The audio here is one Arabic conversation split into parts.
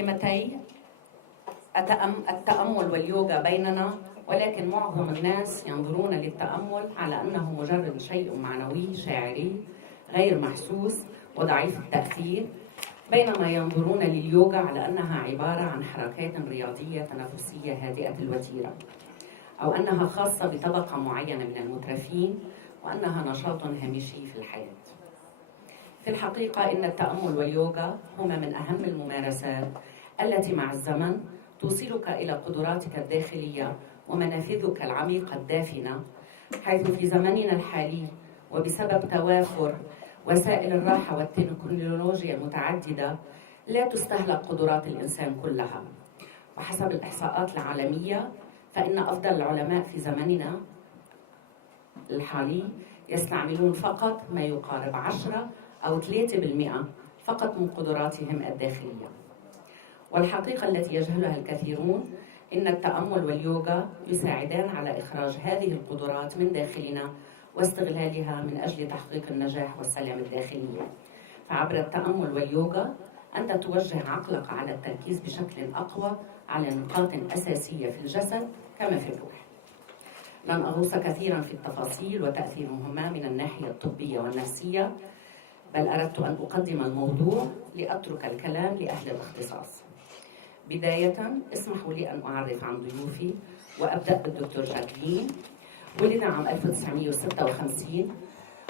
كلمتي التأمل واليوغا بيننا، ولكن معظم الناس ينظرون للتأمل على أنه مجرد شيء معنوي شاعري غير محسوس وضعيف التأثير، بينما ينظرون لليوغا على أنها عبارة عن حركات رياضية تنافسية هادئة الوتيرة، أو أنها خاصة بطبقة معينة من المترفين، وأنها نشاط هامشي في الحياة. في الحقيقة إن التأمل واليوغا هما من أهم الممارسات التي مع الزمن توصلك إلى قدراتك الداخلية ومنافذك العميقة الدافنة، حيث في زمننا الحالي وبسبب توافر وسائل الراحة والتكنولوجيا المتعددة لا تستهلك قدرات الإنسان كلها. وحسب الإحصاءات العالمية فإن أفضل العلماء في زمننا الحالي يستعملون فقط ما يقارب 10 أو 3% فقط من قدراتهم الداخلية. والحقيقة التي يجهلها الكثيرون إن التأمل واليوغا يساعدان على إخراج هذه القدرات من داخلنا واستغلالها من أجل تحقيق النجاح والسلام الداخلي. فعبر التأمل واليوغا أنت توجه عقلك على التركيز بشكل أقوى على نقاط أساسية في الجسد كما في الروح. لن أغوص كثيرا في التفاصيل وتأثيرهما من الناحية الطبية والنفسية، بل أردت أن أقدم الموضوع لأترك الكلام لأهل الاختصاص. بداية اسمحوا لي أن أعرف عن ضيوفي وأبدأ بالدكتور جاكلين. ولد عام 1956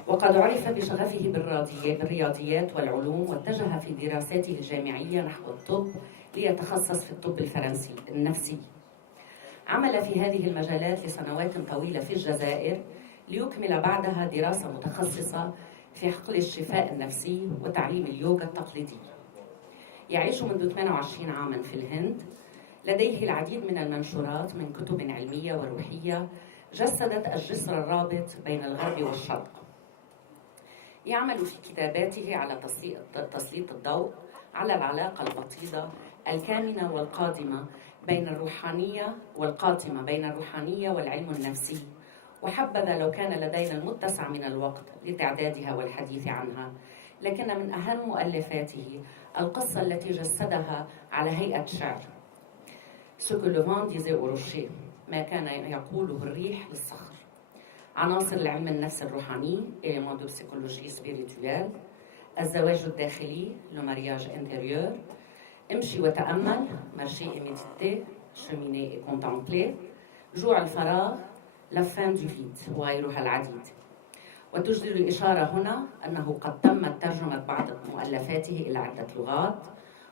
وقد عرف بشغفه بالرياضيات والعلوم، واتجه في دراساته الجامعية نحو الطب ليتخصص في الطب الفرنسي النفسي. عمل في هذه المجالات لسنوات طويلة في الجزائر ليكمل بعدها دراسة متخصصة في حقل الشفاء النفسي وتعليم اليوغا التقليدي. يعيش منذ 28 عاما في الهند. لديه العديد من المنشورات من كتب علمية وروحية جسدت الجسر الرابط بين الغرب والشرق. يعمل في كتاباته على تسليط الضوء على العلاقة الوطيدة الكامنة والقادمة بين الروحانية والقاتمة بين الروحانية والعلم النفسي، وحبذا لو كان لدينا المتسع من الوقت لتعدادها والحديث عنها. لكن من أهم مؤلفاته القصة التي جسدها على هيئة شعر، Ce que le vent disait au rocher، ما كان يقوله الريح للصخر. عناصر العلم النفس الروحاني éléments de psychologie spirituelle، الزواج الداخلي le mariage intérieur، امشي وتأمل marcher et méditer، cheminer et contempler، جوع الفراغ la faim du vide، وغيرها العديد. وتجدر الإشارة هنا أنه قد تمت ترجمة بعض مؤلفاته إلى عدة لغات.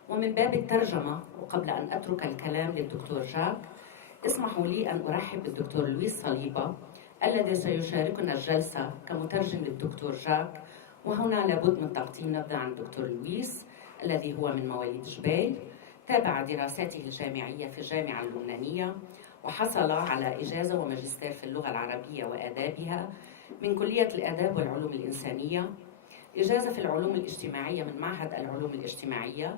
ومن باب الترجمة، وقبل أن أترك الكلام للدكتور جاك، اسمحوا لي أن أرحب بالدكتور لويس صليبة الذي سيشاركنا الجلسة كمترجم للدكتور جاك. وهنا لابد من تقديم نبذة عن الدكتور لويس الذي هو من مواليد جبيل، تابع دراساته الجامعية في الجامعة اللبنانية، وحصل على إجازة وماجستير في اللغة العربية وآدابها من كلية الآداب والعلوم الإنسانية، إجازة في العلوم الاجتماعية من معهد العلوم الاجتماعية،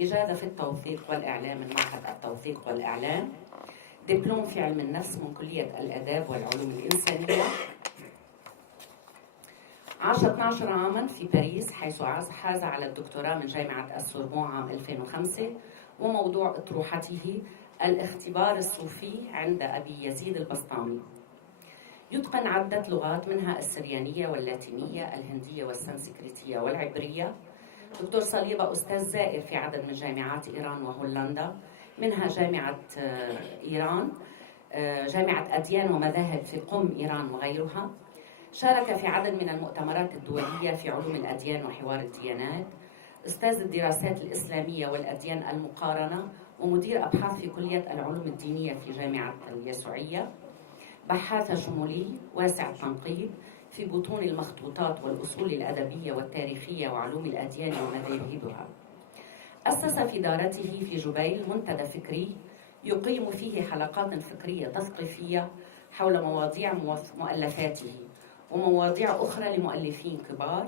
إجازة في التوثيق والإعلام من معهد التوثيق والإعلام، دبلوم في علم النفس من كلية الآداب والعلوم الإنسانية. عاش 12 عاما في باريس، حيث حاز على الدكتوراه من جامعة السوربون عام 2005، وموضوع أطروحته الاختبار الصوفي عند أبي يزيد البسطامي. يتقن عدة لغات منها السريانية واللاتينية، الهندية والسنسكريتية والعبرية. دكتور صليبة أستاذ زائر في عدد من جامعات إيران وهولندا، منها جامعة إيران، جامعة أديان ومذاهب في قم إيران وغيرها. شارك في عدد من المؤتمرات الدولية في علوم الأديان وحوار الديانات، أستاذ الدراسات الإسلامية والأديان المقارنة، ومدير أبحاث في كلية العلوم الدينية في جامعة اليسوعية. بحاث شمولي واسع التنقيب في بطون المخطوطات والأصول الأدبية والتاريخية وعلوم الأديان ومذاهبها. أسس في دارته في جبيل منتدى فكري يقيم فيه حلقات فكرية تثقيفية حول مواضيع مؤلفاته ومواضيع أخرى لمؤلفين كبار،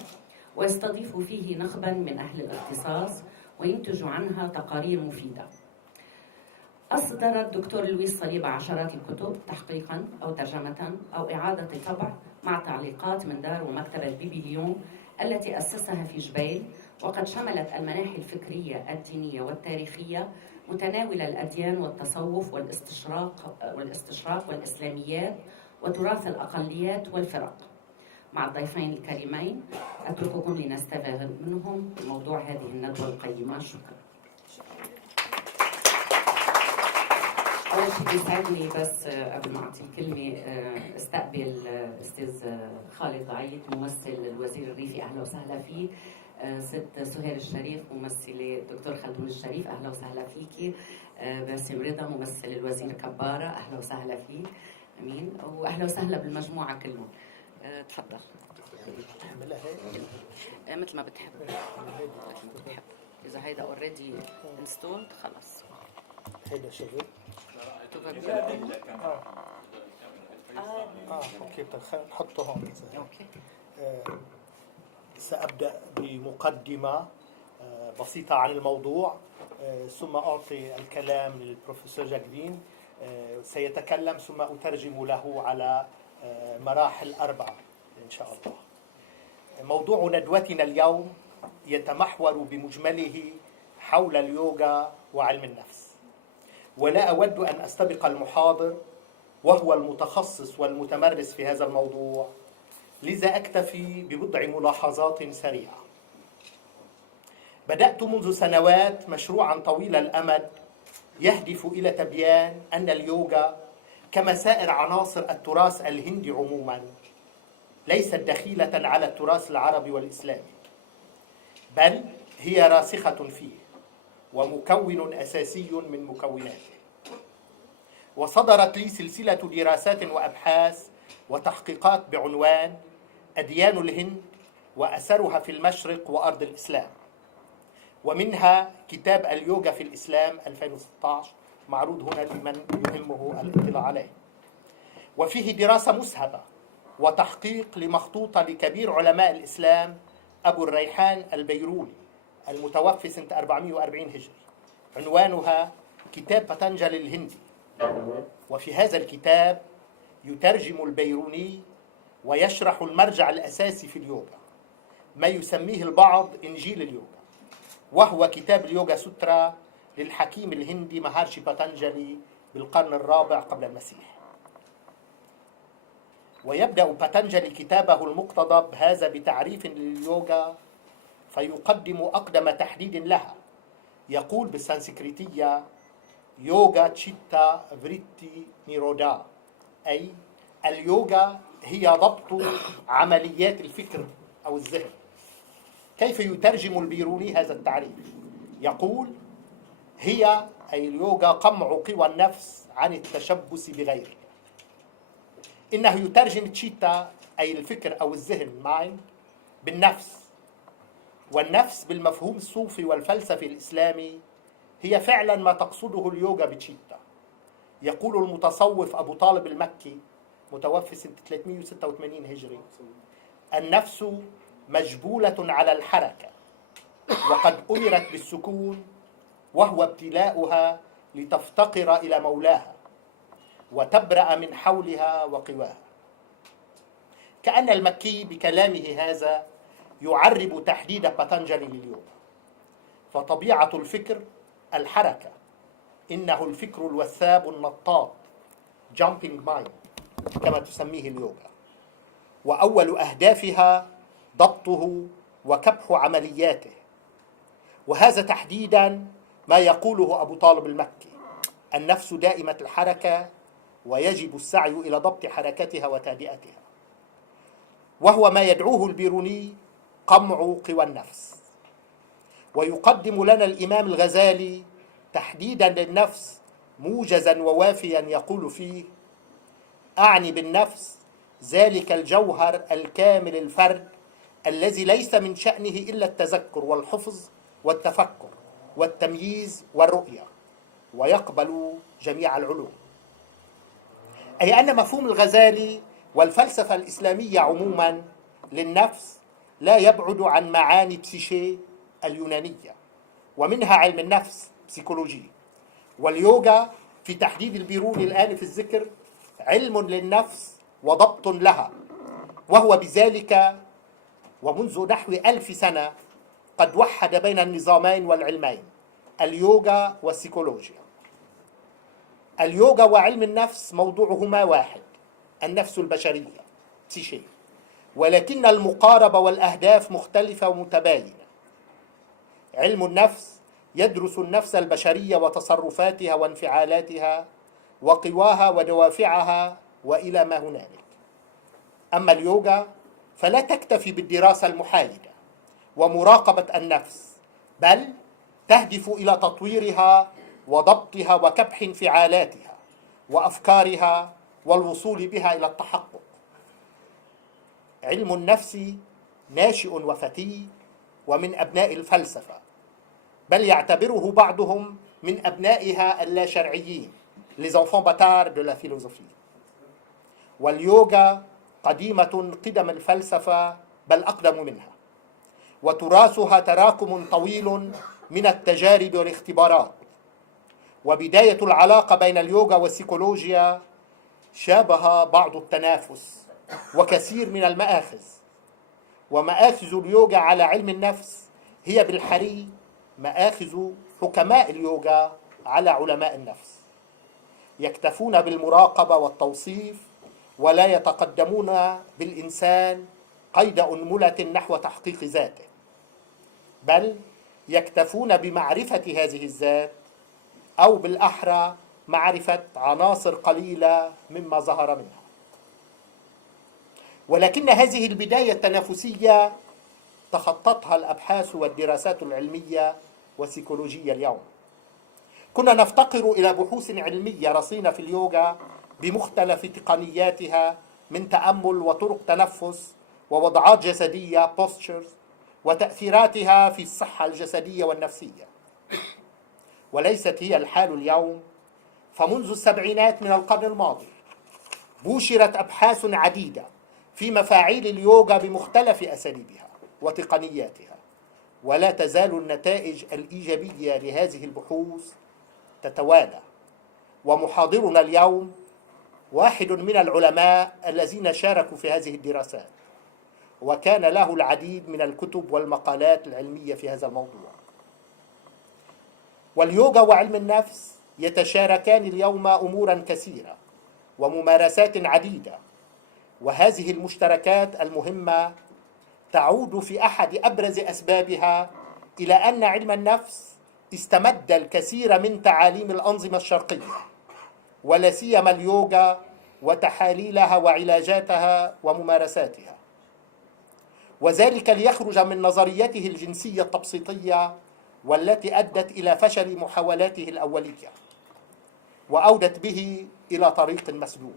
ويستضيف فيه نخبا من أهل الاختصاص وينتج عنها تقارير مفيدة. أصدر الدكتور لويس صليبة عشرات الكتب تحقيقا أو ترجمة أو إعادة طبع، مع تعليقات من دار ومكتبة بيبيليون التي أسسها في جبيل، وقد شملت المناحي الفكرية الدينية والتاريخية متناول الأديان والتصوف والاستشراق والإسلاميات وتراث الأقليات والفرق. مع الضيفين الكريمين أترككم لنستفاد منهم في موضوع هذه الندوة القيمة. شكرا. أول شيء بيسعدني بس قبل ما أعطي الكلمة استقبل أستاذ خالد عيد ممثل الوزير الريفي، أهلا وسهلا فيك. ست سهير الشريف ممثلة الدكتور خلدون الشريف، أهلا وسهلا فيكي. باسم رضا ممثل الوزير كبارة، أهلا وسهلا فيك. أمين، وأهلا وسهلا بالمجموعة كلهم. تفضل. مثل ما بتحب. إذا هيدا اوريدي انستولد خلص. هيدا شغل؟ اوكي، نحطه هون. اوكي. سأبدأ بمقدمة بسيطة عن الموضوع، ثم أعطي الكلام للبروفيسور جاكلين، سيتكلم ثم أترجم له على مراحل 4 إن شاء الله. موضوع ندوتنا اليوم يتمحور بمجمله حول اليوغا وعلم النفس، ولا أود أن أستبق المحاضر وهو المتخصص والمتمرس في هذا الموضوع، لذا أكتفي ببضع ملاحظات سريعة. بدأت منذ سنوات مشروعا طويل الأمد يهدف إلى تبيان أن اليوغا كما سائر عناصر التراث الهندي عموما ليست دخيلة على التراث العربي والإسلامي، بل هي راسخة فيه ومكون أساسي من مكوناته. وصدرت لي سلسلة دراسات وأبحاث وتحقيقات بعنوان أديان الهند وأثرها في المشرق وأرض الإسلام، ومنها كتاب اليوغا في الإسلام 2016 معروض هنا لمن يهمه الاطلاع عليه، وفيه دراسة مسهبة وتحقيق لمخطوطة لكبير علماء الإسلام أبو الريحان البيروني المتوفي سنة 440 هجري، عنوانها كتاب باتنجالي الهندي. وفي هذا الكتاب يترجم البيروني ويشرح المرجع الأساسي في اليوغا، ما يسميه البعض إنجيل اليوغا، وهو كتاب اليوغا سوترا للحكيم الهندي مهارشي باتنجالي بالقرن الرابع قبل المسيح. ويبدأ باتنجالي كتابه المقتضب هذا بتعريف لليوغا، فيقدم أقدم تحديد لها، يقول بالسنسكريتية يوغا تشيتا فريتي نيرودا، أي اليوغا هي ضبط عمليات الفكر أو الذهن. كيف يترجم البيروني هذا التعريف؟ يقول هي أي اليوغا قمع قوى النفس عن التشبث بغيره. إنه يترجم تشيتا أي الفكر أو الذهن مايند بالنفس، والنفس بالمفهوم الصوفي والفلسفي الإسلامي هي فعلا ما تقصده اليوغا بتشيتا. يقول المتصوف أبو طالب المكي متوفي سنة 386 هجري: النفس مجبولة على الحركة وقد أمرت بالسكون، وهو ابتلاؤها لتفتقر إلى مولاها وتبرأ من حولها وقواها. كأن المكي بكلامه هذا يعرب تحديد باتنجالي لليوغا. فطبيعة الفكر الحركة، إنه الفكر الوثاب النطاط jumping mind كما تسميه اليوغا، وأول أهدافها ضبطه وكبح عملياته. وهذا تحديدا ما يقوله أبو طالب المكي: النفس دائمة الحركة ويجب السعي إلى ضبط حركتها وتهدئتها، وهو ما يدعوه البيروني قمع قوى النفس. ويقدم لنا الإمام الغزالي تحديدا للنفس موجزا ووافيا، يقول فيه: أعني بالنفس ذلك الجوهر الكامل الفرد الذي ليس من شأنه إلا التذكر والحفظ والتفكر والتمييز والرؤية، ويقبل جميع العلوم. أي أن مفهوم الغزالي والفلسفة الإسلامية عموما للنفس لا يبعد عن معاني بسيشيه اليونانية، ومنها علم النفس بسيكولوجي. واليوغا في تحديد البيروني الآن في الذكر علم للنفس وضبط لها، وهو بذلك ومنذ نحو 1000 سنة قد وحد بين النظامين والعلمين، اليوغا والسيكولوجيا. اليوغا وعلم النفس موضوعهما واحد، النفس البشرية، تشي، ولكن المقاربة والأهداف مختلفة ومتباينة. علم النفس يدرس النفس البشرية وتصرفاتها وانفعالاتها وقواها ودوافعها وإلى ما هنالك. أما اليوغا فلا تكتفي بالدراسة المحايدة ومراقبة النفس، بل تهدف إلى تطويرها وضبطها وكبح انفعالاتها وأفكارها والوصول بها إلى التحقق. علم النفس ناشئ وفتي ومن أبناء الفلسفة، بل يعتبره بعضهم من أبنائها اللاشرعيين، les enfants bâtards de la philosophie. واليوغا قديمة قدم الفلسفة بل أقدم منها، وتراثها تراكم طويل من التجارب والاختبارات. وبداية العلاقة بين اليوغا والسيكولوجيا شابه بعض التنافس وكثير من المآخذ. ومآخذ اليوغا على علم النفس هي بالحري مآخذ حكماء اليوغا على علماء النفس، يكتفون بالمراقبة والتوصيف ولا يتقدمون بالإنسان قيد أنملة نحو تحقيق ذاته، بل يكتفون بمعرفة هذه الذات، أو بالأحرى معرفة عناصر قليلة مما ظهر منها. ولكن هذه البداية التنافسية تخطتها الأبحاث والدراسات العلمية والسيكولوجية اليوم. كنا نفتقر إلى بحوث علمية رصينة في اليوغا بمختلف تقنياتها من تأمل وطرق تنفس ووضعات جسدية postures وتأثيراتها في الصحة الجسدية والنفسية. وليست هي الحال اليوم، فمنذ السبعينات من القرن الماضي بوشرت أبحاث عديدة في مفاعيل اليوغا بمختلف أساليبها وتقنياتها، ولا تزال النتائج الإيجابية لهذه البحوث تتوالى. ومحاضرنا اليوم واحد من العلماء الذين شاركوا في هذه الدراسات، وكان له العديد من الكتب والمقالات العلمية في هذا الموضوع. واليوغا وعلم النفس يتشاركان اليوم أمورا كثيرة وممارسات عديدة، وهذه المشتركات المهمة تعود في أحد أبرز أسبابها إلى أن علم النفس استمد الكثير من تعاليم الأنظمة الشرقية، ولا سيما اليوغا وتحاليلها وعلاجاتها وممارساتها، وذلك ليخرج من نظريته الجنسية التبسيطية والتي أدت إلى فشل محاولاته الأولية وأودت به إلى طريق مسدود.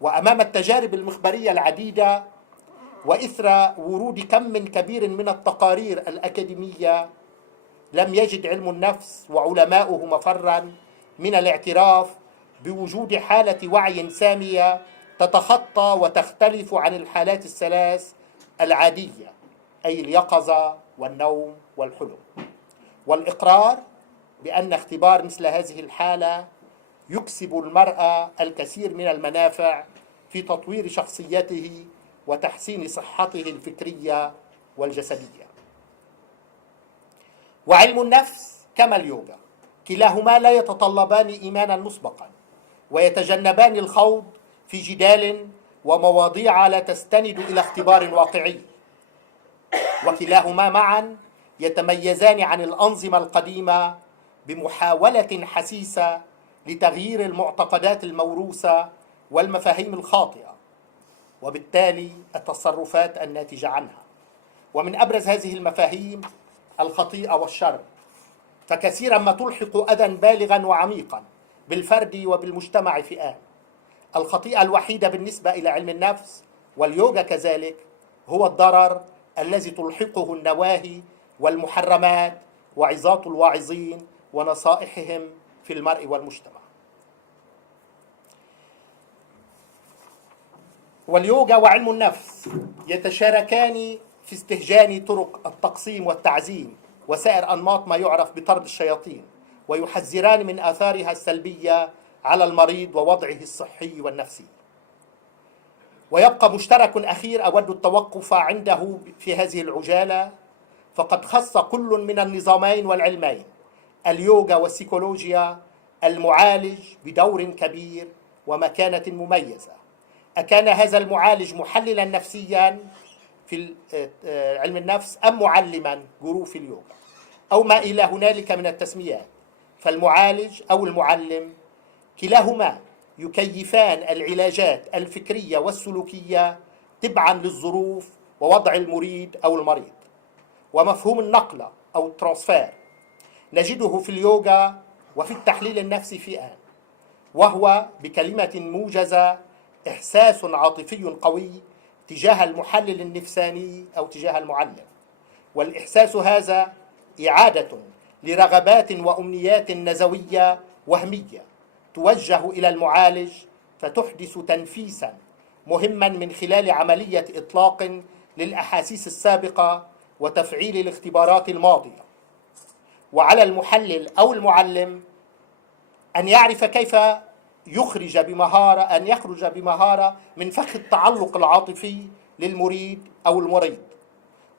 وأمام التجارب المخبرية العديدة وإثر ورود كم كبير من التقارير الأكاديمية، لم يجد علم النفس وعلماؤه مفرا من الاعتراف بوجود حالة وعي سامية تتخطى وتختلف عن الحالات الثلاث العادية، أي اليقظة والنوم والحلم، والإقرار بأن اختبار مثل هذه الحالة يكسب المرء الكثير من المنافع في تطوير شخصيته وتحسين صحته الفكرية والجسدية. وعلم النفس كما اليوغا كلاهما لا يتطلبان إيمانا مسبقا، ويتجنبان الخوض في جدال ومواضيع لا تستند إلى اختبار واقعي، وكلاهما معا يتميزان عن الأنظمة القديمة بمحاولة حسيسة لتغيير المعتقدات الموروثة والمفاهيم الخاطئة، وبالتالي التصرفات الناتجة عنها. ومن أبرز هذه المفاهيم الخطيئة والشر، فكثيرا ما تلحق أذى بالغا وعميقا بالفرد وبالمجتمع فئات. الخطيئة الوحيدة بالنسبة إلى علم النفس واليوغا كذلك هو الضرر الذي تلحقه النواهي والمحرمات وعظات الواعظين ونصائحهم في المرء والمجتمع. واليوغا وعلم النفس يتشاركان في استهجان طرق التقسيم والتعزيم وسائر أنماط ما يعرف بطرد الشياطين، ويحذران من آثارها السلبية على المريض ووضعه الصحي والنفسي. ويبقى مشترك أخير أود التوقف عنده في هذه العجالة، فقد خص كل من النظامين والعلمين اليوغا والسيكولوجيا المعالج بدور كبير ومكانة مميزة. أكان هذا المعالج محللا نفسيا في علم النفس أم معلما جرو في اليوغا أو ما إلى هنالك من التسميات؟ فالمعالج أو المعلم كلاهما يكيفان العلاجات الفكرية والسلوكية تبعا للظروف ووضع المريد أو المريض. ومفهوم النقلة أو الترانسفير نجده في اليوغا وفي التحليل النفسي في آن، وهو بكلمة موجزة إحساس عاطفي قوي تجاه المحلل النفساني أو تجاه المعلم. والإحساس هذا إعادة لرغبات وأمنيات نزوية وهمية توجه إلى المعالج، فتحدث تنفيسا مهما من خلال عملية إطلاق للأحاسيس السابقة وتفعيل الاختبارات الماضية. وعلى المحلل أو المعلم أن يعرف كيف يخرج بمهارة من فخ التعلق العاطفي للمريد أو المريض،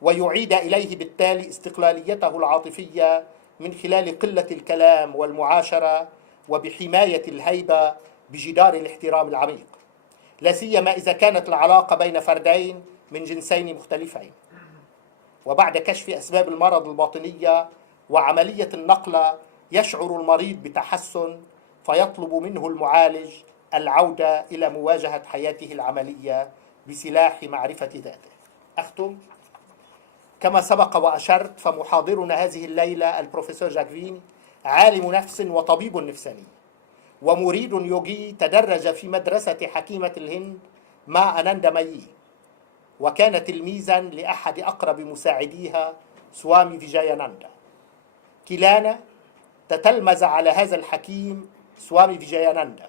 ويعيد إليه بالتالي استقلاليته العاطفية من خلال قلة الكلام والمعاشرة وبحماية الهيبة بجدار الاحترام العميق، لا سيما إذا كانت العلاقة بين فردين من جنسين مختلفين. وبعد كشف أسباب المرض الباطنية وعملية النقلة يشعر المريض بتحسن، فيطلب منه المعالج العودة إلى مواجهة حياته العملية بسلاح معرفة ذاته. أختم. كما سبق وأشرت، فمحاضرنا هذه الليلة البروفيسور جاك فين عالم نفس وطبيب نفساني ومريد يوغي تدرج في مدرسة حكيمة الهند مع أناندا مايي، وكان تلميذا لأحد أقرب مساعديها سوامي فيجاياناندا. كلانا تتلمذ على هذا الحكيم سوامي فيجاياناندا،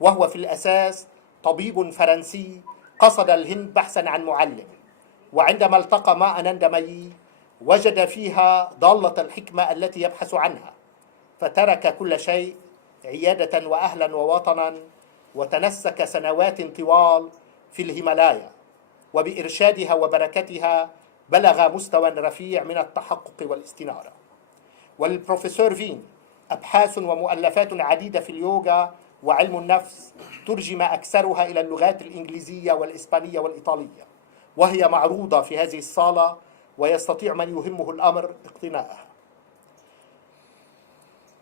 وهو في الأساس طبيب فرنسي قصد الهند بحثا عن معلم، وعندما التقى مع أناندا مايي وجد فيها ضالة الحكمة التي يبحث عنها، فترك كل شيء عيادة وأهلا ووطنا وتنسك سنوات طوال في الهيمالايا، وبإرشادها وبركتها بلغ مستوى رفيع من التحقق والاستنارة. والبروفيسور فين أبحاث ومؤلفات عديدة في اليوغا وعلم النفس ترجم أكثرها إلى اللغات الإنجليزية والإسبانية والإيطالية، وهي معروضة في هذه الصالة ويستطيع من يهمه الأمر اقتناءها.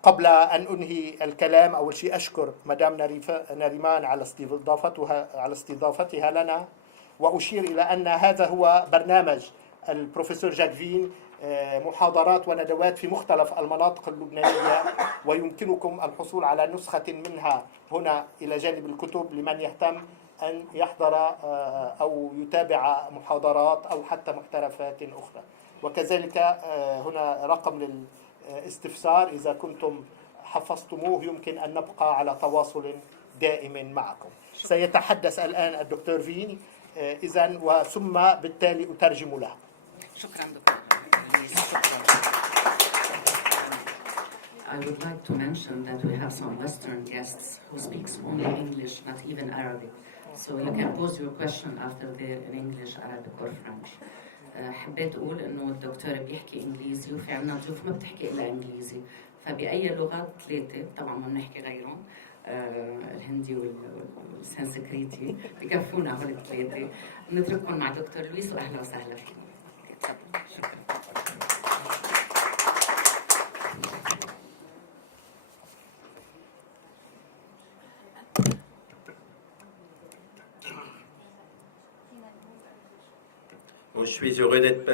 قبل أن أنهي الكلام، أول شيء أشكر مدام نريمان على استضافتها لنا، وأشير إلى أن هذا هو برنامج البروفيسور جاك فين، محاضرات وندوات في مختلف المناطق اللبنانية، ويمكنكم الحصول على نسخة منها هنا إلى جانب الكتب لمن يهتم أن يحضر أو يتابع محاضرات أو حتى محترفات أخرى. وكذلك هنا رقم للاستفسار، إذا كنتم حفظتموه يمكن أن نبقى على تواصل دائم معكم. سيتحدث الآن الدكتور فين إذن، وثم بالتالي أترجم له. شكرا دكتور. I would like to mention that we have some Western guests who speaks only English, not even Arabic. So you can pose your question after they're in English, Arabic or French. حبيت أقول إنه الدكتور بيحكي إنجليزي وفي عنا ضيوف ما بتحكي إلا إنجليزي، فبأي لغات ثلاثة طبعا ما بنحكي غيرهم، الهندي والسنسكريتي بكفونا هول الثلاثة. نترككم مع دكتور لويس وأهلا وسهلا فيكم. شكرا. Je suis heureux d'être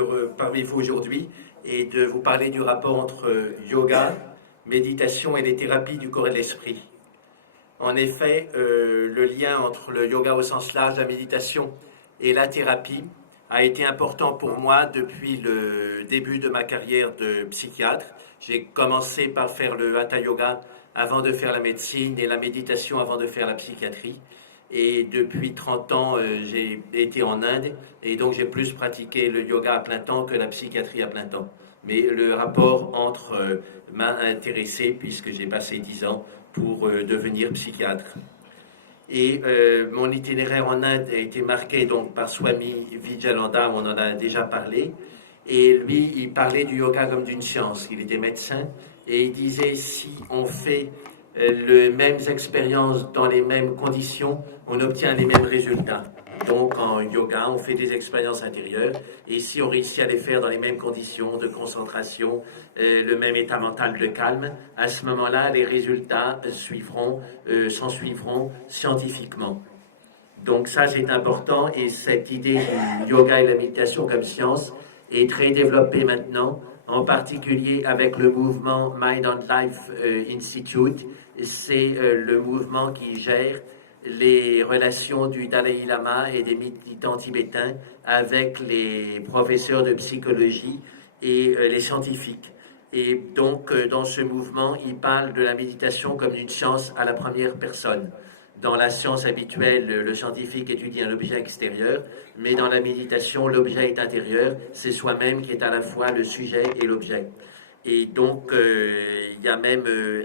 heureux parmi vous aujourd'hui et de vous parler du rapport entre yoga, méditation et les thérapies du corps et de l'esprit. En effet, le lien entre le yoga au sens large, la méditation et la thérapie a été important pour moi depuis le début de ma carrière de psychiatre. J'ai commencé par faire le hatha yoga avant de faire la médecine et la méditation avant de faire la psychiatrie. Et depuis 30 ans, j'ai été en Inde et donc j'ai plus pratiqué le yoga à plein temps que la psychiatrie à plein temps. Mais le rapport entre m'a intéressé puisque j'ai passé 10 ans pour devenir psychiatre. Et mon itinéraire en Inde a été marqué donc par Swami Vijayananda, on en a déjà parlé. Et lui, il parlait du yoga comme d'une science. Il était médecin et il disait si on fait les mêmes expériences dans les mêmes conditions, on obtient les mêmes résultats. Donc en yoga, on fait des expériences intérieures et si on réussit à les faire dans les mêmes conditions de concentration, le même état mental de calme, à ce moment-là, les résultats s'en suivront scientifiquement. Donc ça, c'est important et cette idée du yoga et la méditation comme science est très développée maintenant, en particulier avec le mouvement Mind and Life Institute. C'est le mouvement qui gère les relations du Dalai Lama et des militants tibétains avec les professeurs de psychologie et les scientifiques. Et donc, dans ce mouvement, il parle de la méditation comme une science à la première personne. Dans la science habituelle, le scientifique étudie un objet extérieur, mais dans la méditation, l'objet est intérieur, c'est soi-même qui est à la fois le sujet et l'objet. Et donc, il y a même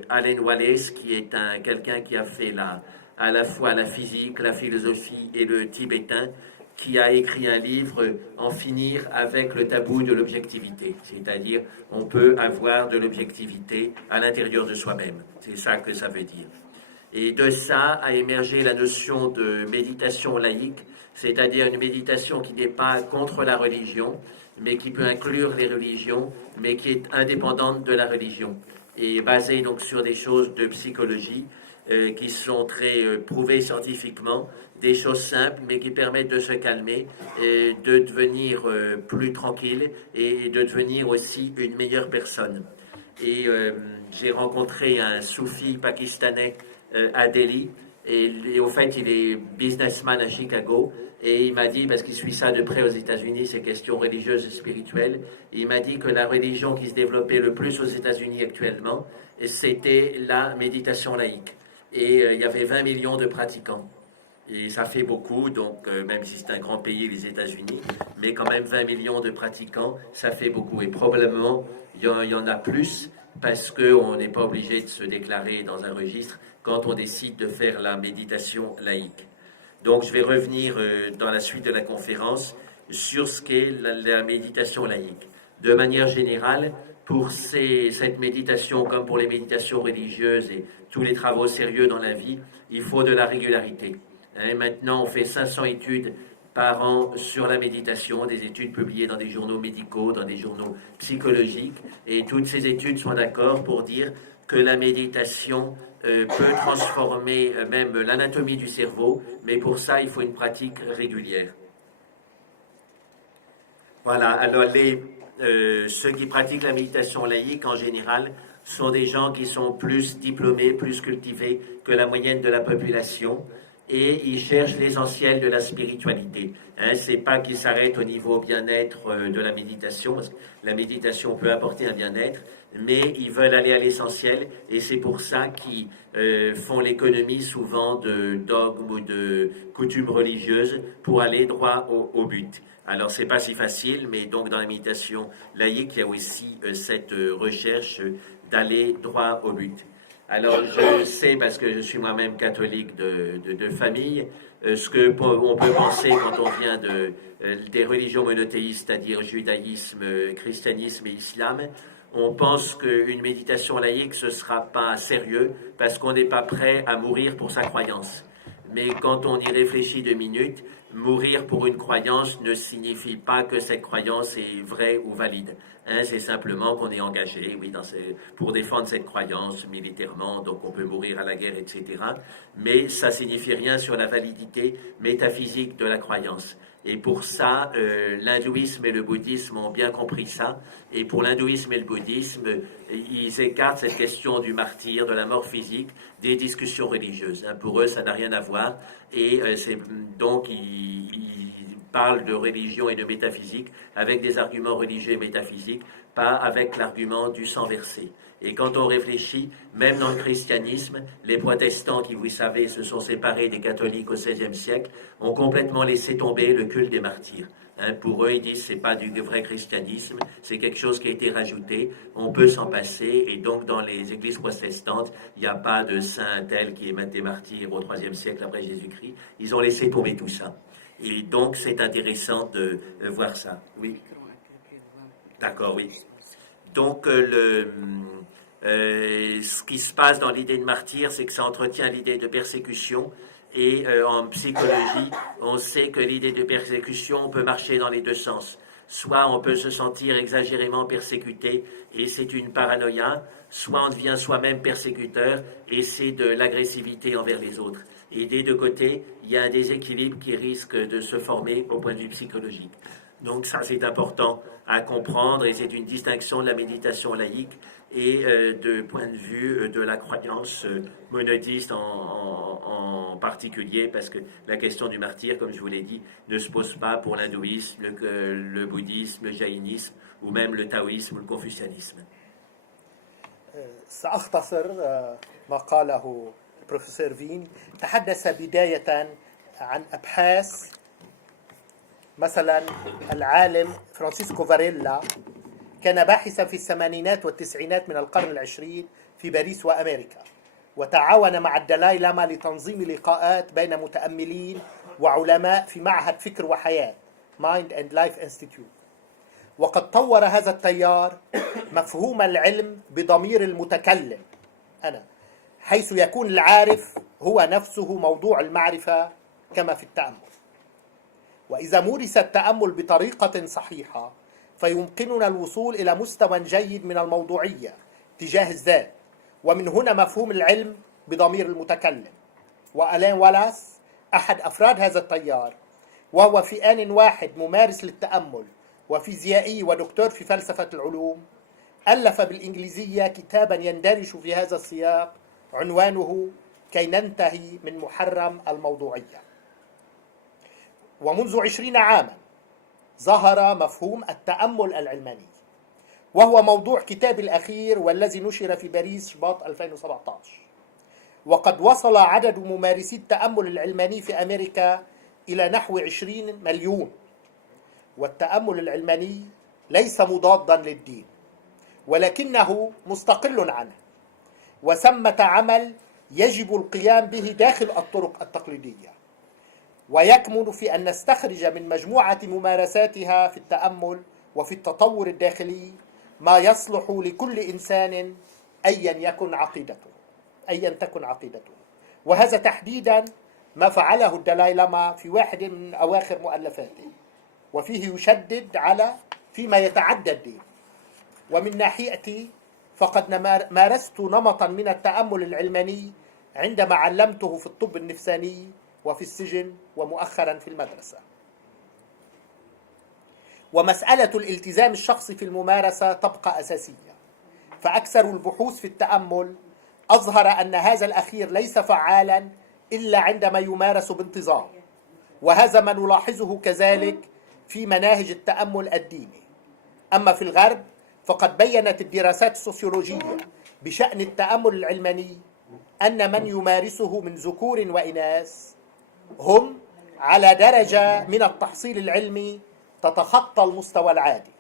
Alan Wallace, qui est quelqu'un qui a fait à la fois la physique, la philosophie et le tibétain, qui a écrit un livre, En finir avec le tabou de l'objectivité. C'est-à-dire, on peut avoir de l'objectivité à l'intérieur de soi-même. C'est ça que ça veut dire. Et de ça a émergé la notion de méditation laïque, c'est-à-dire une méditation qui n'est pas contre la religion, mais qui peut inclure les religions, mais qui est indépendante de la religion, et basée donc sur des choses de psychologie qui sont très prouvées scientifiquement, des choses simples, mais qui permettent de se calmer, et de devenir plus tranquille et de devenir aussi une meilleure personne. Et j'ai rencontré un soufi pakistanais à Delhi, et au fait, il est businessman à Chicago, et il m'a dit, parce qu'il suit ça de près aux États-Unis, ces questions religieuses et spirituelles, il m'a dit que la religion qui se développait le plus aux États-Unis actuellement, c'était la méditation laïque. Et il y avait 20 millions de pratiquants. Et ça fait beaucoup, donc même si c'est un grand pays, les États-Unis, mais quand même 20 millions de pratiquants, ça fait beaucoup. Et probablement, il y en a plus, parce qu'on n'est pas obligé de se déclarer dans un registre quand on décide de faire la méditation laïque. Donc je vais revenir dans la suite de la conférence sur ce qu'est la méditation laïque. De manière générale, pour cette méditation, comme pour les méditations religieuses et tous les travaux sérieux dans la vie, il faut de la régularité. Et maintenant, on fait 500 études par an sur la méditation, des études publiées dans des journaux médicaux, dans des journaux psychologiques, et toutes ces études sont d'accord pour dire que la méditation peut transformer même l'anatomie du cerveau, mais pour ça, il faut une pratique régulière. Voilà, alors ceux qui pratiquent la méditation laïque, en général, sont des gens qui sont plus diplômés, plus cultivés que la moyenne de la population, et ils cherchent l'essentiel de la spiritualité. C'est pas qu'ils s'arrêtent au niveau bien-être de la méditation, parce que la méditation peut apporter un bien-être, mais ils veulent aller à l'essentiel, et c'est pour ça qu'ils font l'économie souvent de dogmes ou de coutumes religieuses pour aller droit au but. Alors c'est pas si facile, mais donc dans la méditation laïque, il y a aussi cette recherche d'aller droit au but. Alors je sais, parce que je suis moi-même catholique de famille, ce qu'on peut penser quand on vient des religions monothéistes, c'est-à-dire judaïsme, christianisme et islam. On pense qu'une méditation laïque, ce ne sera pas sérieux parce qu'on n'est pas prêt à mourir pour sa croyance. Mais quand on y réfléchit 2 minutes, mourir pour une croyance ne signifie pas que cette croyance est vraie ou valide. C'est simplement qu'on est engagé, oui, pour défendre cette croyance militairement, donc on peut mourir à la guerre, etc. Mais ça ne signifie rien sur la validité métaphysique de la croyance. Et pour ça, l'hindouisme et le bouddhisme ont bien compris ça. Et pour l'hindouisme et le bouddhisme, ils écartent cette question du martyre, de la mort physique, des discussions religieuses. Pour eux, ça n'a rien à voir. Et donc, ils parlent de religion et de métaphysique avec des arguments religieux et métaphysiques, pas avec l'argument du sang versé. Et quand on réfléchit, même dans le christianisme, les protestants qui, vous savez, se sont séparés des catholiques au XVIe siècle, ont complètement laissé tomber le culte des martyrs. Pour eux, ils disent que ce n'est pas du vrai christianisme, c'est quelque chose qui a été rajouté, on peut s'en passer, et donc dans les églises protestantes, il n'y a pas de saint tel qui est des martyrs au IIIe siècle après Jésus-Christ. Ils ont laissé tomber tout ça. Et donc, c'est intéressant de voir ça. Oui. D'accord, oui. Donc, ce qui se passe dans l'idée de martyr, c'est que ça entretient l'idée de persécution. Et en psychologie, on sait que l'idée de persécution peut marcher dans les deux sens. Soit on peut se sentir exagérément persécuté et c'est une paranoïa, soit on devient soi-même persécuteur et c'est de l'agressivité envers les autres. Et des deux côtés, il y a un déséquilibre qui risque de se former au point de vue psychologique. Donc ça, c'est important à comprendre et c'est une distinction de la méditation laïque et de point de vue de la croyance monodiste en particulier, parce que la question du martyr, comme je vous l'ai dit, ne se pose pas pour l'hindouisme, le bouddhisme, le jaïnisme ou même le taoïsme ou le confucianisme. سأختصر ما قاله البروفيسور فين. تحدث بداية عن أبحاث مثلا العالم فرانسيسكو فاريلا كان باحثا في الثمانينات والتسعينات من القرن العشرين في باريس وأمريكا، وتعاون مع الدلاي لاما لتنظيم لقاءات بين متأملين وعلماء في معهد فكر وحياة Mind and Life Institute. وقد طور هذا التيار مفهوم العلم بضمير المتكلم أنا، حيث يكون العارف هو نفسه موضوع المعرفة كما في التأمل. وإذا مورس التأمل بطريقة صحيحة فيمكننا الوصول إلى مستوى جيد من الموضوعية تجاه الذات، ومن هنا مفهوم العلم بضمير المتكلم. وألان والاس أحد أفراد هذا التيار، وهو في آن واحد ممارس للتأمل وفيزيائي ودكتور في فلسفة العلوم، ألف بالإنجليزية كتابا يندرج في هذا السياق عنوانه كي ننتهي من محرم الموضوعية. ومنذ 20 عاما ظهر مفهوم التأمل العلماني، وهو موضوع كتابي الأخير والذي نشر في باريس شباط 2017. وقد وصل عدد ممارسي التأمل العلماني في أمريكا إلى نحو 20 مليون. والتأمل العلماني ليس مضادا للدين، ولكنه مستقل عنه، وثمة عمل يجب القيام به داخل الطرق التقليدية، ويكمن في أن نستخرج من مجموعة ممارساتها في التأمل وفي التطور الداخلي ما يصلح لكل إنسان أيا تكن عقيدته. وهذا تحديدا ما فعله الدلاي لاما في واحد من أواخر مؤلفاته، وفيه يشدد على فيما يتعدى الدين. ومن ناحيتي فقد مارست نمطا من التأمل العلماني عندما علمته في الطب النفساني وفي السجن ومؤخرا في المدرسة. ومسألة الالتزام الشخصي في الممارسة تبقى أساسية، فأكثر البحوث في التأمل أظهر أن هذا الأخير ليس فعالا إلا عندما يمارس بانتظام، وهذا ما نلاحظه كذلك في مناهج التأمل الديني. أما في الغرب فقد بيّنت الدراسات السوسيولوجية بشأن التأمل العلماني أن من يمارسه من ذكور وإناث هم على درجة من التحصيل العلمي تتخطى المستوى العادي،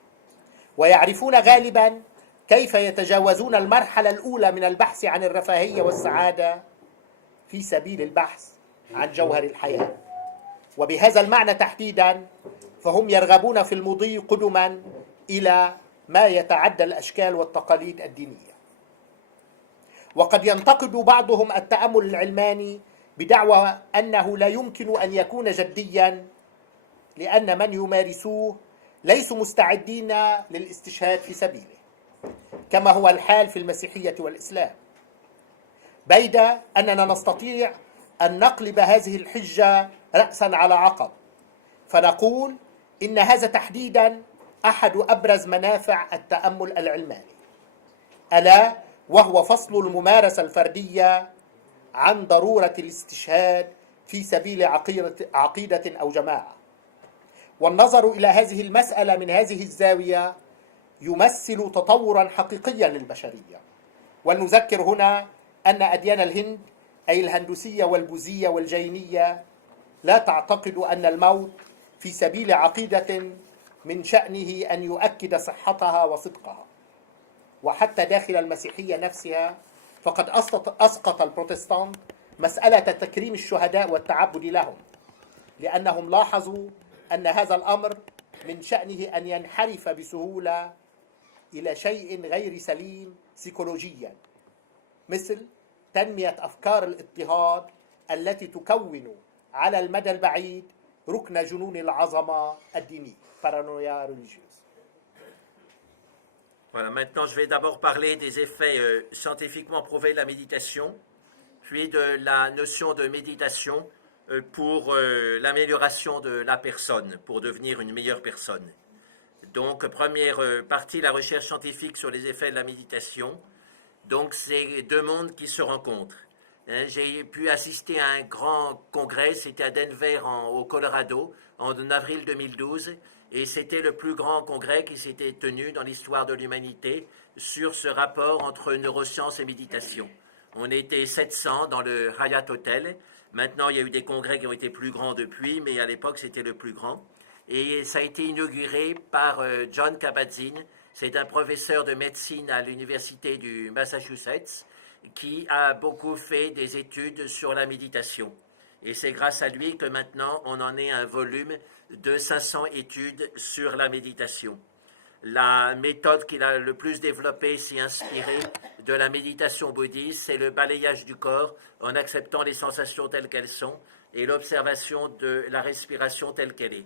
ويعرفون غالبا كيف يتجاوزون المرحلة الأولى من البحث عن الرفاهية والسعادة في سبيل البحث عن جوهر الحياة. وبهذا المعنى تحديدا فهم يرغبون في المضي قدما إلى ما يتعدى الأشكال والتقاليد الدينية. وقد ينتقد بعضهم التأمل العلماني بدعوى أنه لا يمكن أن يكون جديا لأن من يمارسوه ليسوا مستعدين للاستشهاد في سبيله، كما هو الحال في المسيحية والإسلام، بيد أننا نستطيع أن نقلب هذه الحجة رأسا على عقب، فنقول إن هذا تحديدا أحد أبرز منافع التأمل العلماني، ألا وهو فصل الممارسة الفردية عن ضرورة الاستشهاد في سبيل عقيدة أو جماعة. والنظر إلى هذه المسألة من هذه الزاوية يمثل تطورا حقيقيا للبشرية. ولنذكر هنا أن أديان الهند أي الهندوسية والبوذية والجينية لا تعتقد أن الموت في سبيل عقيدة من شأنه أن يؤكد صحتها وصدقها. وحتى داخل المسيحية نفسها فقد أسقط البروتستانت مسألة تكريم الشهداء والتعبد لهم، لأنهم لاحظوا أن هذا الأمر من شأنه أن ينحرف بسهولة إلى شيء غير سليم سيكولوجيا، مثل تنمية أفكار الاضطهاد التي تكون على المدى البعيد ركن جنون العظمة الدينية paranoia religieuse. Voilà, maintenant je vais d'abord parler des effets scientifiquement prouvés de la méditation, puis de la notion de méditation pour l'amélioration de la personne, pour devenir une meilleure personne. Donc, première partie, la recherche scientifique sur les effets de la méditation. Donc, c'est deux mondes qui se rencontrent. J'ai pu assister à un grand congrès, c'était à Denver, au Colorado, en avril 2012, et c'était le plus grand congrès qui s'était tenu dans l'histoire de l'humanité sur ce rapport entre neurosciences et méditation. On était 700 dans le Hyatt Hotel. Maintenant, il y a eu des congrès qui ont été plus grands depuis, mais à l'époque, c'était le plus grand. Et ça a été inauguré par John Kabat-Zinn. C'est un professeur de médecine à l'université du Massachusetts qui a beaucoup fait des études sur la méditation. Et c'est grâce à lui que maintenant on en est un volume de 500 études sur la méditation. La méthode qu'il a le plus développée s'est inspirée de la méditation bouddhiste, c'est le balayage du corps en acceptant les sensations telles qu'elles sont et l'observation de la respiration telle qu'elle est,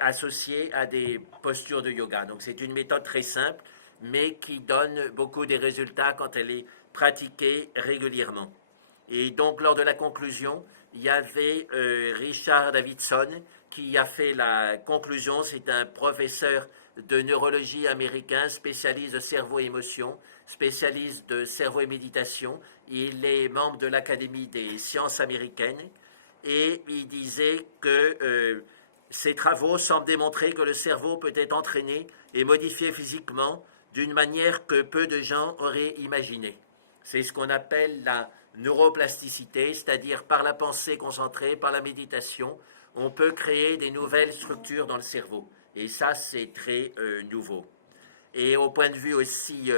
associée à des postures de yoga. Donc c'est une méthode très simple, mais qui donne beaucoup de résultats quand elle est pratiquée régulièrement. Et donc lors de la conclusion, il y avait Richard Davidson qui a fait la conclusion. C'est un professeur de neurologie américain, spécialiste de cerveau-émotion, spécialiste de cerveau et méditation. Il est membre de l'Académie des sciences américaines et il disait que ses travaux semblent démontrer que le cerveau peut être entraîné et modifié physiquement d'une manière que peu de gens auraient imaginé. C'est ce qu'on appelle la neuroplasticité, c'est-à-dire par la pensée concentrée, par la méditation, on peut créer des nouvelles structures dans le cerveau. Et ça, c'est très nouveau. Et au point de vue aussi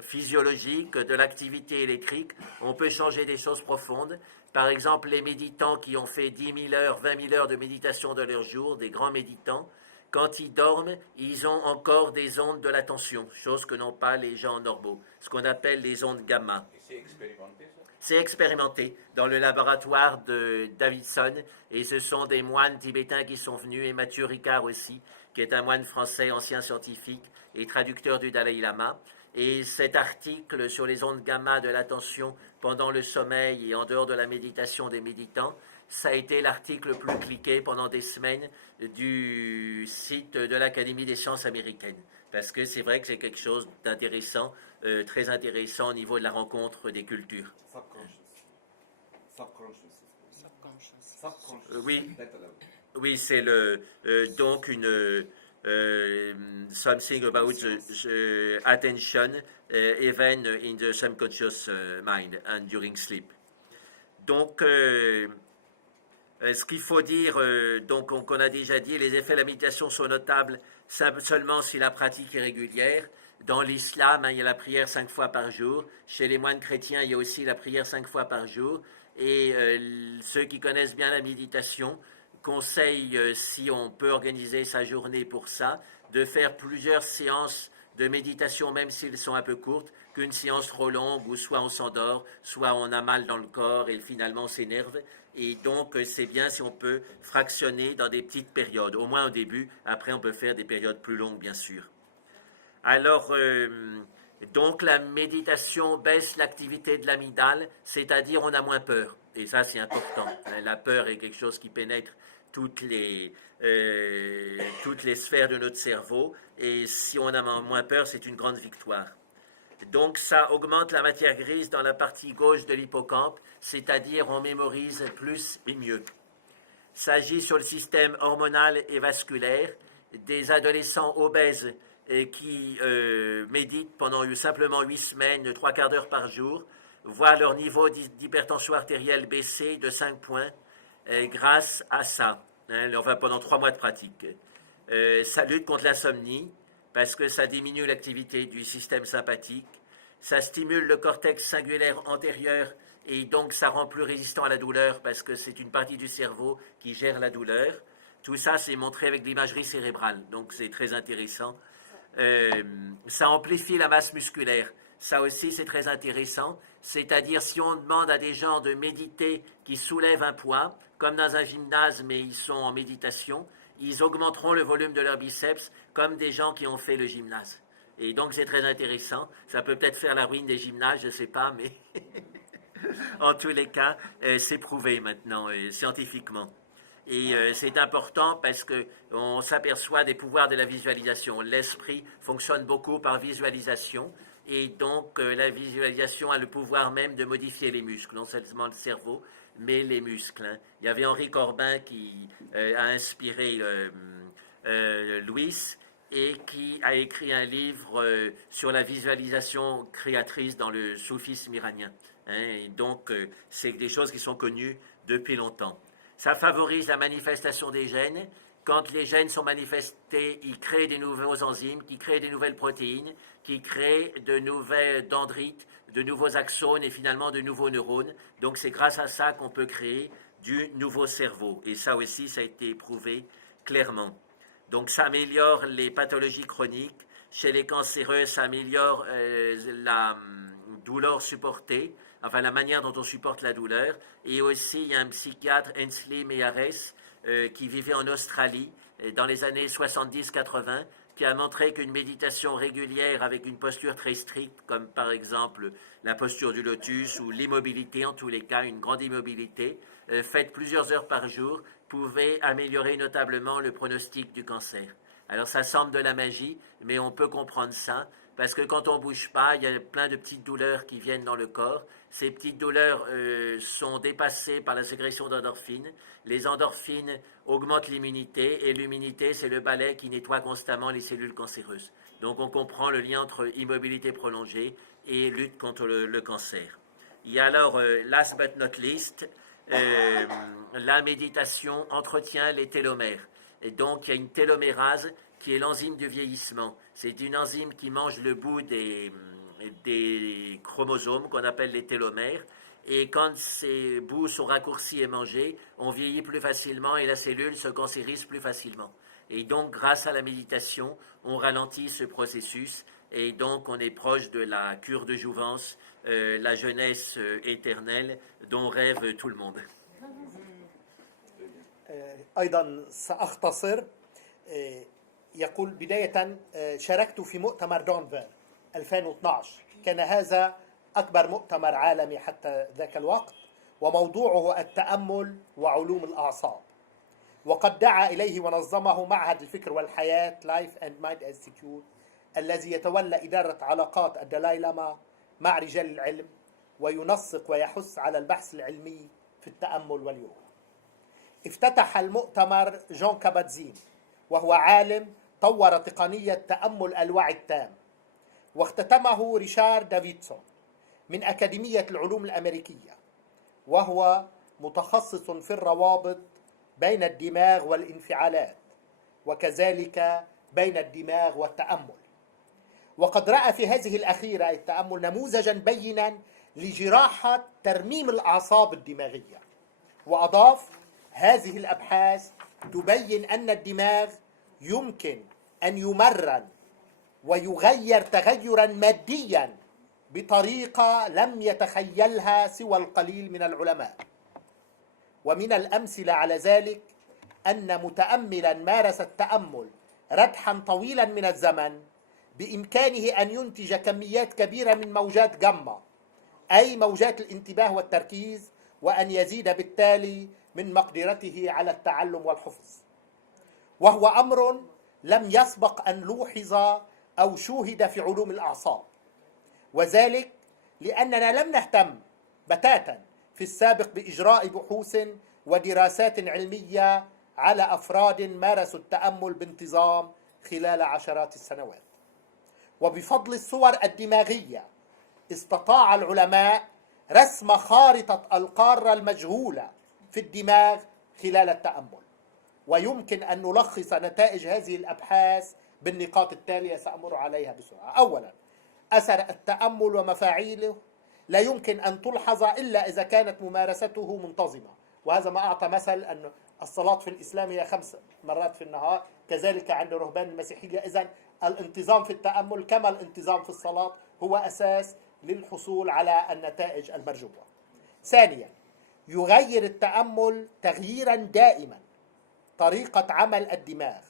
physiologique de l'activité électrique, on peut changer des choses profondes. Par exemple, les méditants qui ont fait 10 000 heures, 20 000 heures de méditation de leur jour, des grands méditants, quand ils dorment, ils ont encore des ondes de l'attention, chose que n'ont pas les gens normaux, ce qu'on appelle les ondes gamma. Et c'est expérimenté, ça? C'est expérimenté dans le laboratoire de Davidson, et ce sont des moines tibétains qui sont venus, et Mathieu Ricard aussi, qui est un moine français, ancien scientifique et traducteur du Dalai Lama. Et cet article sur les ondes gamma de l'attention pendant le sommeil et en dehors de la méditation des méditants, ça a été l'article le plus cliqué pendant des semaines du site de l'Académie des sciences américaines. Parce que c'est vrai que c'est quelque chose d'intéressant, très intéressant au niveau de la rencontre des cultures. Oui, c'est donc une something about the attention even in the subconscious mind and during sleep. Donc, ce qu'il faut dire, donc qu'on a déjà dit, les effets de la méditation sont notables seulement si la pratique est régulière. Dans l'islam, il y a la prière 5 fois par jour. Chez les moines chrétiens, il y a aussi la prière 5 fois par jour. Et ceux qui connaissent bien la méditation conseillent, si on peut organiser sa journée pour ça, de faire plusieurs séances de méditation, même s'ils sont un peu courtes, qu'une séance trop longue où soit on s'endort, soit on a mal dans le corps et finalement on s'énerve. Et donc c'est bien si on peut fractionner dans des petites périodes, au moins au début. Après on peut faire des périodes plus longues, bien sûr. Alors, donc la méditation baisse l'activité de l'amygdale, c'est-à-dire on a moins peur. Et ça c'est important. La peur est quelque chose qui pénètre toutes les sphères de notre cerveau. Et si on a moins peur, c'est une grande victoire. Donc ça augmente la matière grise dans la partie gauche de l'hippocampe, c'est-à-dire on mémorise plus et mieux. Ça agit sur le système hormonal et vasculaire. Des adolescents obèses qui méditent pendant simplement 8 semaines, 3 quarts d'heure par jour, voient leur niveau d'hypertension artérielle baisser de 5 points grâce à ça, enfin, pendant 3 mois de pratique. Ça lutte contre l'insomnie, parce que ça diminue l'activité du système sympathique, ça stimule le cortex cingulaire antérieur et donc ça rend plus résistant à la douleur parce que c'est une partie du cerveau qui gère la douleur. Tout ça, c'est montré avec de l'imagerie cérébrale, donc c'est très intéressant. ça amplifie la masse musculaire. Ça aussi, c'est très intéressant. C'est-à-dire, si on demande à des gens de méditer qui soulèvent un poids, comme dans un gymnase, mais ils sont en méditation, ils augmenteront le volume de leurs biceps comme des gens qui ont fait le gymnase. Et donc, c'est très intéressant. Ça peut peut-être faire la ruine des gymnases, je ne sais pas, mais en tous les cas, c'est prouvé maintenant, scientifiquement. Et c'est important parce qu'on s'aperçoit des pouvoirs de la visualisation. L'esprit fonctionne beaucoup par visualisation. Et donc, la visualisation a le pouvoir même de modifier les muscles, non seulement le cerveau, mais les muscles. Hein. Il y avait Henri Corbin qui a inspiré Louis et qui a écrit un livre sur la visualisation créatrice dans le soufisme iranien. Hein. Et donc, c'est des choses qui sont connues depuis longtemps. Ça favorise la manifestation des gènes. Quand les gènes sont manifestés, ils créent des nouveaux enzymes, qui créent des nouvelles protéines, qui créent de nouvelles dendrites, de nouveaux axones et finalement de nouveaux neurones. Donc c'est grâce à ça qu'on peut créer du nouveau cerveau. Et ça aussi, ça a été prouvé clairement. Donc ça améliore les pathologies chroniques. Chez les cancéreux, ça améliore la douleur supportée, enfin la manière dont on supporte la douleur. Et aussi, il y a un psychiatre, Hensley Meyares, qui vivait en Australie dans les années 70-80, qui a montré qu'une méditation régulière avec une posture très stricte, comme par exemple la posture du lotus ou l'immobilité, en tous les cas une grande immobilité, faite plusieurs heures par jour, pouvait améliorer notablement le pronostic du cancer. Alors ça semble de la magie, mais on peut comprendre ça, parce que quand on ne bouge pas, il y a plein de petites douleurs qui viennent dans le corps. Ces petites douleurs sont dépassées par la sécrétion d'endorphines. Les endorphines augmentent l'immunité, et l'immunité, c'est le balai qui nettoie constamment les cellules cancéreuses. Donc on comprend le lien entre immobilité prolongée et lutte contre le cancer. Il y a alors, last but not least, la méditation entretient les télomères. Et donc il y a une télomérase qui est l'enzyme du vieillissement. C'est une enzyme qui mange le bout des chromosomes qu'on appelle les télomères. Et quand ces bouts sont raccourcis et mangés, on vieillit plus facilement et la cellule se cancérise plus facilement. Et donc, grâce à la méditation, on ralentit ce processus et donc on est proche de la cure de jouvence, la jeunesse éternelle dont rêve tout le monde. أيضا سأختصر. يقول بداية شاركت في مؤتمر دونفر 2012. كان هذا أكبر مؤتمر عالمي حتى ذاك الوقت، وموضوعه التأمل وعلوم الأعصاب، وقد دعا إليه ونظمه معهد الفكر والحياة Life and Mind Institute الذي يتولى إدارة علاقات الدلاي لاما مع رجال العلم وينسق ويحث على البحث العلمي في التأمل واليوغا. افتتح المؤتمر جون كاباتزين، وهو عالم طور تقنية تأمل الوعي التام، واختتمه ريشارد دافيدسون من أكاديمية العلوم الأمريكية، وهو متخصص في الروابط بين الدماغ والانفعالات، وكذلك بين الدماغ والتأمل. وقد رأى في هذه الأخيرة التأمل نموذجا بينا لجراحة ترميم الأعصاب الدماغية، وأضاف: هذه الأبحاث تبين أن الدماغ يمكن أن يمرن ويغير تغيرا ماديا بطريقة لم يتخيلها سوى القليل من العلماء. ومن الأمثلة على ذلك أن متأملا مارس التأمل ردحا طويلا من الزمن بإمكانه أن ينتج كميات كبيرة من موجات جاما، أي موجات الانتباه والتركيز، وأن يزيد بالتالي من مقدرته على التعلم والحفظ، وهو أمر لم يسبق أن لوحظ أو شوهد في علوم الأعصاب، وذلك لأننا لم نهتم بتاتا في السابق بإجراء بحوث ودراسات علمية على أفراد مارسوا التأمل بانتظام خلال عشرات السنوات. وبفضل الصور الدماغية استطاع العلماء رسم خارطة القارة المجهولة في الدماغ خلال التأمل. ويمكن أن نلخص نتائج هذه الأبحاث بالنقاط التالية سأمر عليها بسرعة. أولا، أثر التأمل ومفاعيله لا يمكن أن تلحظ إلا إذا كانت ممارسته منتظمة، وهذا ما أعطى مثل أن الصلاة في الإسلام هي 5 مرات في النهار، كذلك عند رهبان المسيحية. إذن الانتظام في التأمل كما الانتظام في الصلاة هو أساس للحصول على النتائج المرجوة. ثانيا، يغير التأمل تغييرا دائما طريقة عمل الدماغ،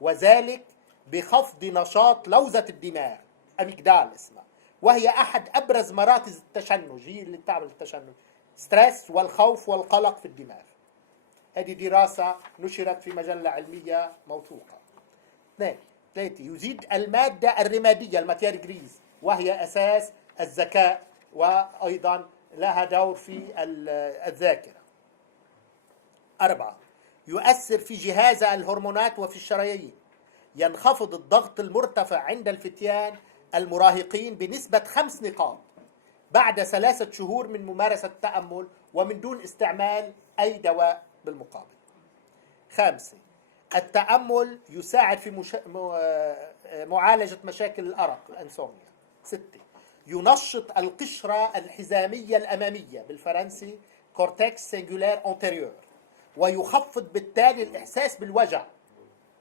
وذلك بخفض نشاط لوزة الدماغ أميجدال اسمها، وهي أحد أبرز مراكز التشنج، هي اللي بتعمل التشنج، ستريس والخوف والقلق في الدماغ. هذه دراسة نشرت في مجلة علمية موثوقة. اثنين، ثلاثة، يزيد المادة الرمادية الماتير جريز، وهي أساس الذكاء وأيضا لها دور في الذاكرة. أربعة، يؤثر في جهاز الهرمونات وفي الشرايين، ينخفض الضغط المرتفع عند الفتيان المراهقين بنسبة 5 نقاط بعد 3 شهور من ممارسة التأمل ومن دون استعمال أي دواء بالمقابل. 5، التأمل يساعد في معالجة مشاكل الأرق الأنسوميا. 6، ينشط القشرة الحزامية الأمامية بالفرنسي كورتكس سينجولير أنتيريور، ويخفض بالتالي الإحساس بالوجع،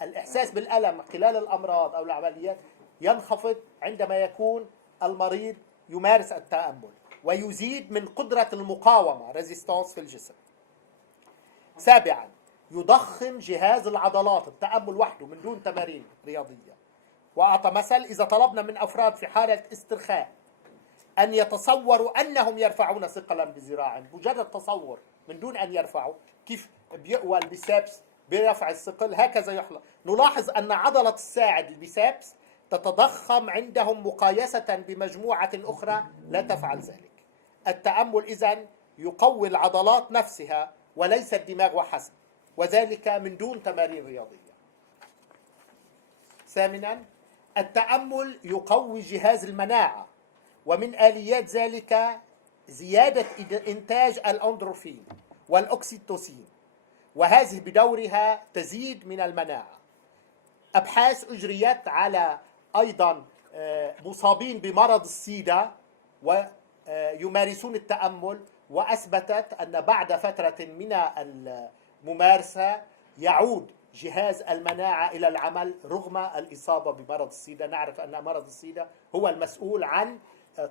الإحساس بالألم خلال الأمراض أو العمليات ينخفض عندما يكون المريض يمارس التأمل، ويزيد من قدرة المقاومة ريزيستانس في الجسم. 7، يضخم جهاز العضلات التأمل وحده من دون تمارين رياضية. وأعطى مثل: إذا طلبنا من أفراد في حالة استرخاء أن يتصوروا أنهم يرفعون ثقلا بذراع، مجرد تصور من دون أن يرفعوا، كيف بيقوى البيسابس برفع الثقل، هكذا يحلق. نلاحظ أن عضلة الساعد البيسابس تتضخم عندهم مقايسة بمجموعة أخرى لا تفعل ذلك. التأمل إذن يقوي العضلات نفسها وليس الدماغ وحسب، وذلك من دون تمارين رياضية. ثامنا، التأمل يقوي جهاز المناعة، ومن آليات ذلك زيادة إنتاج الأندروفين والأكسيتوسين، وهذه بدورها تزيد من المناعة. أبحاث أجريت على أيضا مصابين بمرض السيدا ويمارسون التأمل، وأثبتت أن بعد فترة من الممارسة يعود جهاز المناعة إلى العمل رغم الإصابة بمرض السيدا. نعرف أن مرض السيدا هو المسؤول عن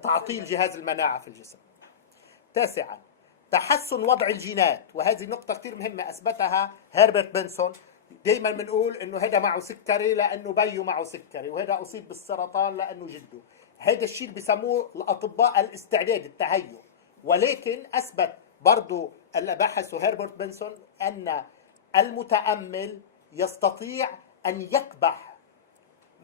تعطيل جهاز المناعة في الجسم. 9، تحسن وضع الجينات، وهذه نقطة كثير مهمة أثبتها هربرت بنسون. دايما بنقول إنه هذا معه سكري لأنه بيه معه سكري، وهذا أصيب بالسرطان لأنه جده. هذا الشيء اللي بيسموه الأطباء الاستعداد، التهيؤ. ولكن أثبت برضو اللي بحثه هربرت بنسون أن المتأمل يستطيع أن يكبح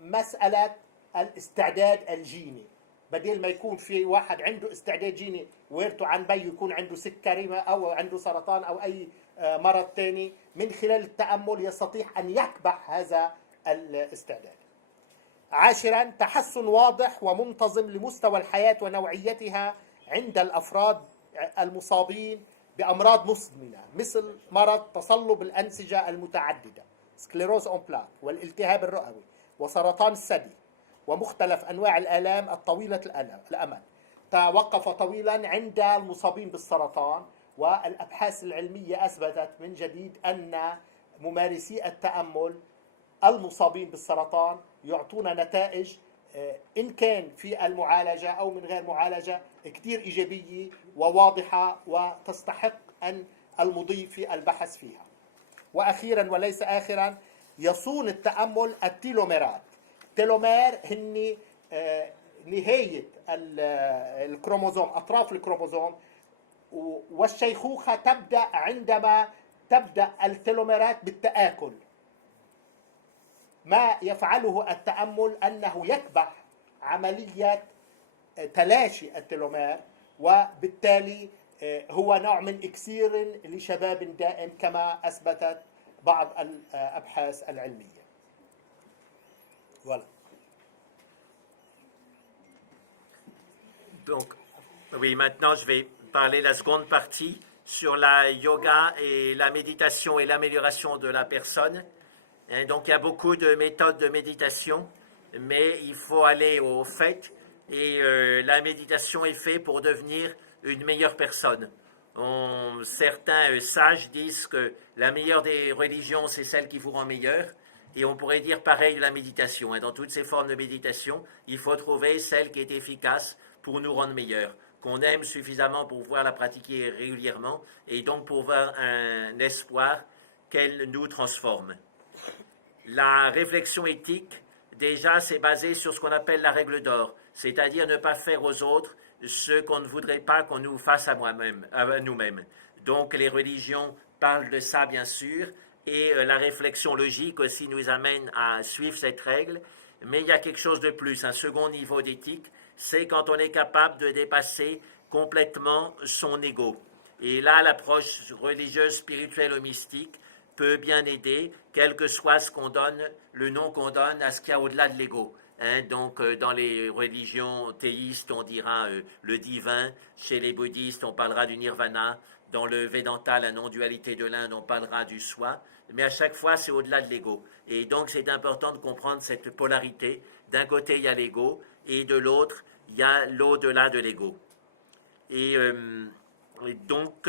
مسألة الاستعداد الجيني. بدل ما يكون في واحد عنده استعداد جيني ويرثه عن بيه يكون عنده سكري أو عنده سرطان أو أي مرض تاني، من خلال التأمل يستطيع أن يكبح هذا الاستعداد. 10، تحسن واضح ومنتظم لمستوى الحياة ونوعيتها عند الأفراد المصابين بأمراض مزمنة مثل مرض تصلب الأنسجة المتعددة سكليروز أون بلاك، والالتهاب الرئوي، وسرطان الثدي، ومختلف أنواع الآلام الطويلة الأمد. توقف طويلا عند المصابين بالسرطان، والأبحاث العلمية أثبتت من جديد أن ممارسي التأمل المصابين بالسرطان يعطون نتائج إن كان في المعالجة أو من غير معالجة كتير إيجابية وواضحة وتستحق أن المضي في البحث فيها. وأخيرا وليس آخرا، يصون التأمل التيلوميرات. التيلومير هن نهاية الكروموزوم، أطراف الكروموزوم، والشيخوخة تبدأ عندما تبدأ التيلوميرات بالتآكل. ما يفعله التأمل أنه يكبح عملية تلاشي التيلومير، وبالتالي هو نوع من إكسير لشباب دائم كما أثبتت بعض الأبحاث العلمية. Voilà. Donc, oui, maintenant je vais parler la seconde partie sur la yoga et la méditation et l'amélioration de la personne. Et donc, il y a beaucoup de méthodes de méditation, mais il faut aller au fait. Et la méditation est faite pour devenir une meilleure personne. Certains sages disent que la meilleure des religions, c'est celle qui vous rend meilleur. Et on pourrait dire pareil de la méditation. Dans toutes ces formes de méditation, il faut trouver celle qui est efficace pour nous rendre meilleurs, qu'on aime suffisamment pour pouvoir la pratiquer régulièrement et donc pour avoir un espoir qu'elle nous transforme. La réflexion éthique, déjà, c'est basé sur ce qu'on appelle la règle d'or, c'est-à-dire ne pas faire aux autres ce qu'on ne voudrait pas qu'on nous fasse à nous-mêmes. Donc les religions parlent de ça, bien sûr, et la réflexion logique aussi nous amène à suivre cette règle, mais il y a quelque chose de plus, un second niveau d'éthique, c'est quand on est capable de dépasser complètement son ego. Et là, l'approche religieuse, spirituelle ou mystique peut bien aider, quel que soit ce qu'on donne, le nom qu'on donne à ce qu'il y a au-delà de l'ego. Donc, dans les religions théistes, on dira le divin. Chez les bouddhistes, on parlera du nirvana. Dans le Vedanta, la non-dualité de l'Inde, on parlera du soi. Mais à chaque fois, c'est au-delà de l'ego. Et donc, c'est important de comprendre cette polarité. D'un côté, il y a l'ego, et de l'autre, il y a l'au-delà de l'ego. Et donc,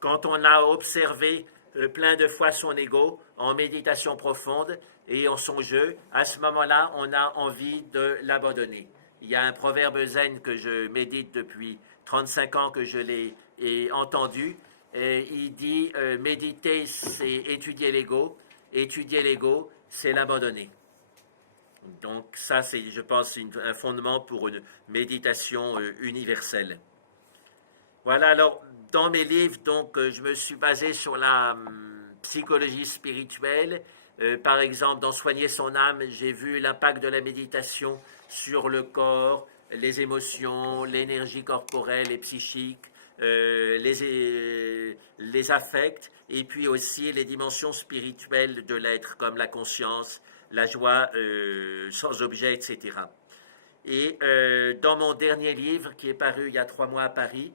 quand on a observé plein de fois son ego en méditation profonde et en son jeu, à ce moment-là, on a envie de l'abandonner. Il y a un proverbe zen que je médite depuis 35 ans que je l'ai entendu. Et il dit méditer, c'est étudier l'ego c'est l'abandonner. Donc ça, c'est, je pense, un fondement pour une méditation universelle. Voilà, alors, dans mes livres, donc, je me suis basé sur la psychologie spirituelle. Par exemple, dans Soigner son âme, j'ai vu l'impact de la méditation sur le corps, les émotions, l'énergie corporelle et psychique, les affects, et puis aussi les dimensions spirituelles de l'être, comme la conscience, la joie sans objet, etc. Et dans mon dernier livre, qui est paru il y a 3 mois à Paris,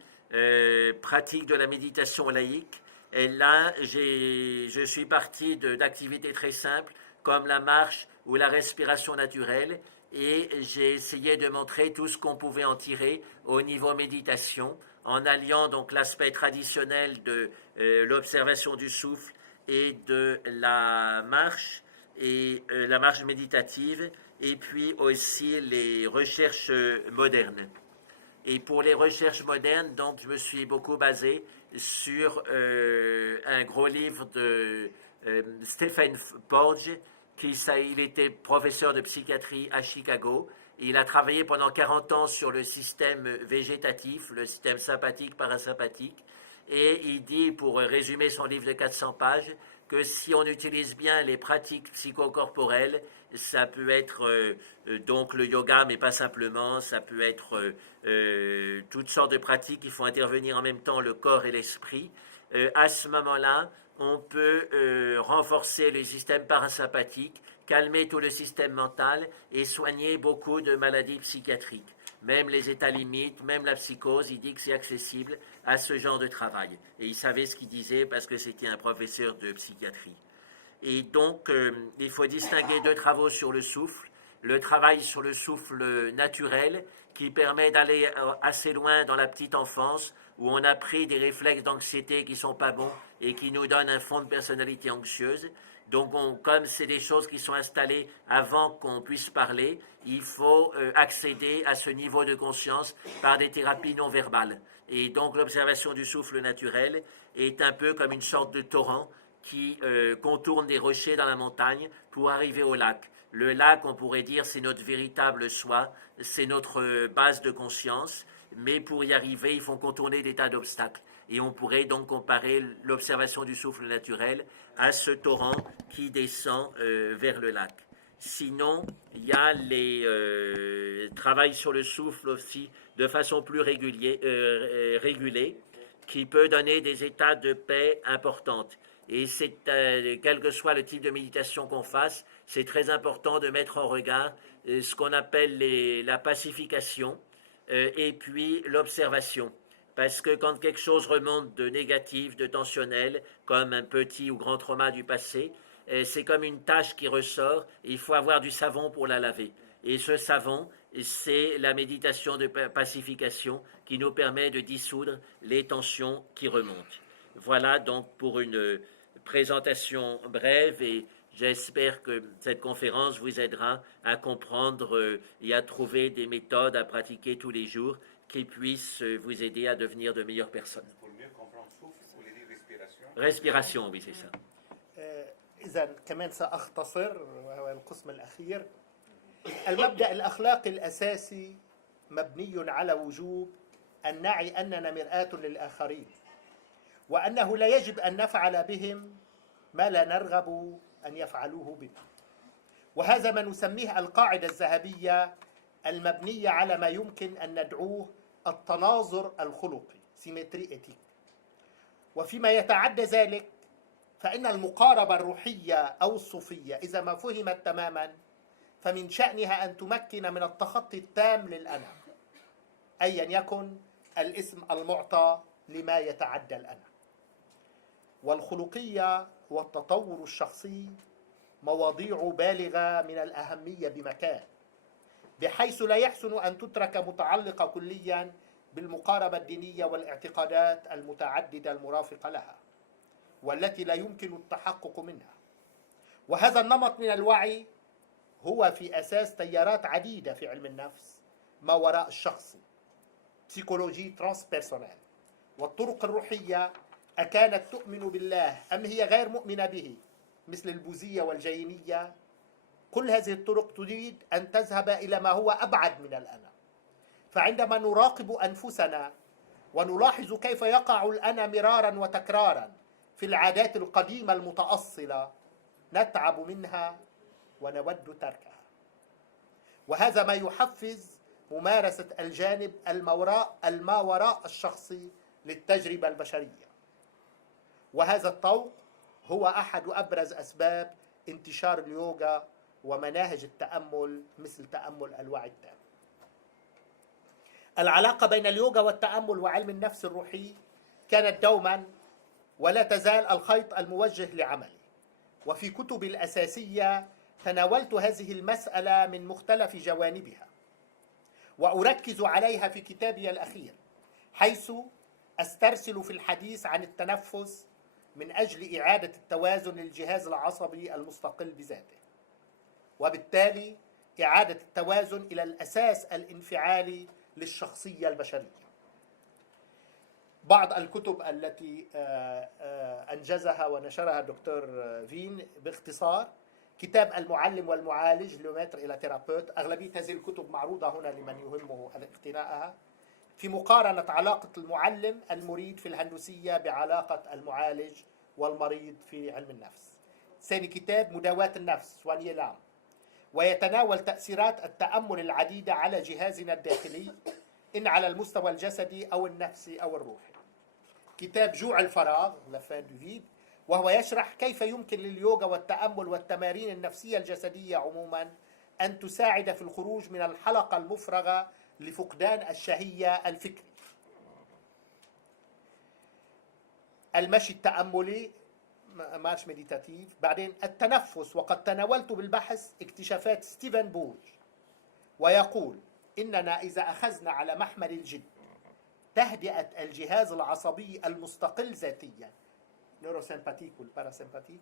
Pratique de la méditation laïque, et là, je suis parti d'activités très simples, comme la marche ou la respiration naturelle, et j'ai essayé de montrer tout ce qu'on pouvait en tirer au niveau méditation, en alliant donc l'aspect traditionnel de l'observation du souffle et de la marche méditative, et puis aussi les recherches modernes. Et pour les recherches modernes, donc, je me suis beaucoup basé sur un gros livre de Stephen Porges, il était professeur de psychiatrie à Chicago. Il a travaillé pendant 40 ans sur le système végétatif, le système sympathique, parasympathique. Et il dit, pour résumer son livre de 400 pages, que si on utilise bien les pratiques psychocorporelles, ça peut être donc le yoga, mais pas simplement, ça peut être toutes sortes de pratiques qui font intervenir en même temps le corps et l'esprit. À ce moment-là, on peut renforcer le système parasympathique, calmer tout le système mental et soigner beaucoup de maladies psychiatriques. Même les états limites, même la psychose, il dit que c'est accessible à ce genre de travail. Et il savait ce qu'il disait parce que c'était un professeur de psychiatrie. Et donc, il faut distinguer 2 travaux sur le souffle. Le travail sur le souffle naturel, qui permet d'aller assez loin dans la petite enfance, où on a pris des réflexes d'anxiété qui ne sont pas bons et qui nous donnent un fond de personnalité anxieuse. Donc, comme c'est des choses qui sont installées avant qu'on puisse parler, il faut accéder à ce niveau de conscience par des thérapies non verbales. Et donc, l'observation du souffle naturel est un peu comme une sorte de torrent qui contourne des rochers dans la montagne pour arriver au lac. Le lac, on pourrait dire, c'est notre véritable soi, c'est notre base de conscience, mais pour y arriver, il faut contourner des tas d'obstacles. Et on pourrait donc comparer l'observation du souffle naturel à ce torrent qui descend vers le lac. Sinon, il y a les travail sur le souffle aussi de façon plus régulée, qui peut donner des états de paix importantes. Et c'est, quel que soit le type de méditation qu'on fasse, c'est très important de mettre en regard ce qu'on appelle la pacification et puis l'observation. Parce que quand quelque chose remonte de négatif, de tensionnel, comme un petit ou grand trauma du passé, c'est comme une tache qui ressort, et il faut avoir du savon pour la laver. Et ce savon, c'est la méditation de pacification qui nous permet de dissoudre les tensions qui remontent. Voilà donc pour une présentation brève, et J'espère que cette conférence vous aidera à comprendre et à trouver des méthodes à pratiquer tous les jours qui puissent vous aider à devenir de meilleures personnes. Pour mieux comprendre souffle, vous voulez dire respiration? Respiration, oui, c'est ça. إذا كمان سأختصر وهو القسم الأخير. المبدأ الأخلاقي الأساسي مبني على وجوب أن نعي أننا مرآة للآخرين، وأنه لا يجب أن نفعل بهم ما لا نرغب أن يفعلوه بنا، وهذا ما نسميه القاعدة الذهبية المبنية على ما يمكن أن ندعوه التناظر الخلقي، سيمتري إتيك. وفيما يتعدى ذلك فإن المقاربة الروحية أو الصوفية إذا ما فهمت تماما فمن شأنها أن تمكن من التخطي التام للأنا، أيا يكن الاسم المعطى لما يتعدى الأنا. والخلقية والتطور الشخصي مواضيع بالغة من الأهمية بمكان، بحيث لا يحسن أن تترك متعلقة كليا بالمقاربة الدينية والاعتقادات المتعددة المرافقة لها والتي لا يمكن التحقق منها. وهذا النمط من الوعي هو في أساس تيارات عديدة في علم النفس ما وراء الشخصي، بسيكولوجي ترانسبيرسونال، والطرق الروحية أكانت تؤمن بالله أم هي غير مؤمنة به مثل البوذية والجينية. كل هذه الطرق تريد أن تذهب إلى ما هو أبعد من الأنا. فعندما نراقب أنفسنا ونلاحظ كيف يقع الأنا مرارا وتكرارا في العادات القديمة المتأصلة نتعب منها ونود تركها، وهذا ما يحفز ممارسة الجانب الماوراء الشخصي للتجربة البشرية. وهذا الطوق هو أحد أبرز أسباب انتشار اليوغا ومناهج التأمل مثل تأمل الوعي التام. العلاقة بين اليوغا والتأمل وعلم النفس الروحي كانت دوما ولا تزال الخيط الموجه لعملي، وفي كتبي الأساسية تناولت هذه المسألة من مختلف جوانبها، وأركز عليها في كتابي الأخير، حيث أسترسل في الحديث عن التنفس من أجل إعادة التوازن للجهاز العصبي المستقل بذاته، وبالتالي إعادة التوازن إلى الأساس الانفعالي للشخصية البشرية. بعض الكتب التي أنجزها ونشرها الدكتور فين باختصار: كتاب المعلم والمعالج لومتر إلى ثيرابوت. أغلبية هذه الكتب معروضة هنا لمن يهمه اقتناءها، في مقارنة علاقة المعلم المريد في الهندوسية بعلاقة المعالج والمريض في علم النفس. ثاني كتاب مداواة النفس سوانيي لام، ويتناول تأثيرات التأمل العديدة على جهازنا الداخلي إن على المستوى الجسدي أو النفسي أو الروحي. كتاب جوع الفراغ لفان دو فيد، وهو يشرح كيف يمكن لليوغا والتأمل والتمارين النفسية الجسدية عموما أن تساعد في الخروج من الحلقة المفرغة لفقدان الشهية الفكري. المشي التأملي مارش مديتاتيف. بعدين التنفس، وقد تناولت بالبحث اكتشافات ستيفن بورج، ويقول إننا إذا أخذنا على محمل الجد تهدئة الجهاز العصبي المستقل ذاتيا، نيوروسيمباتيك والباراسيمباتيك،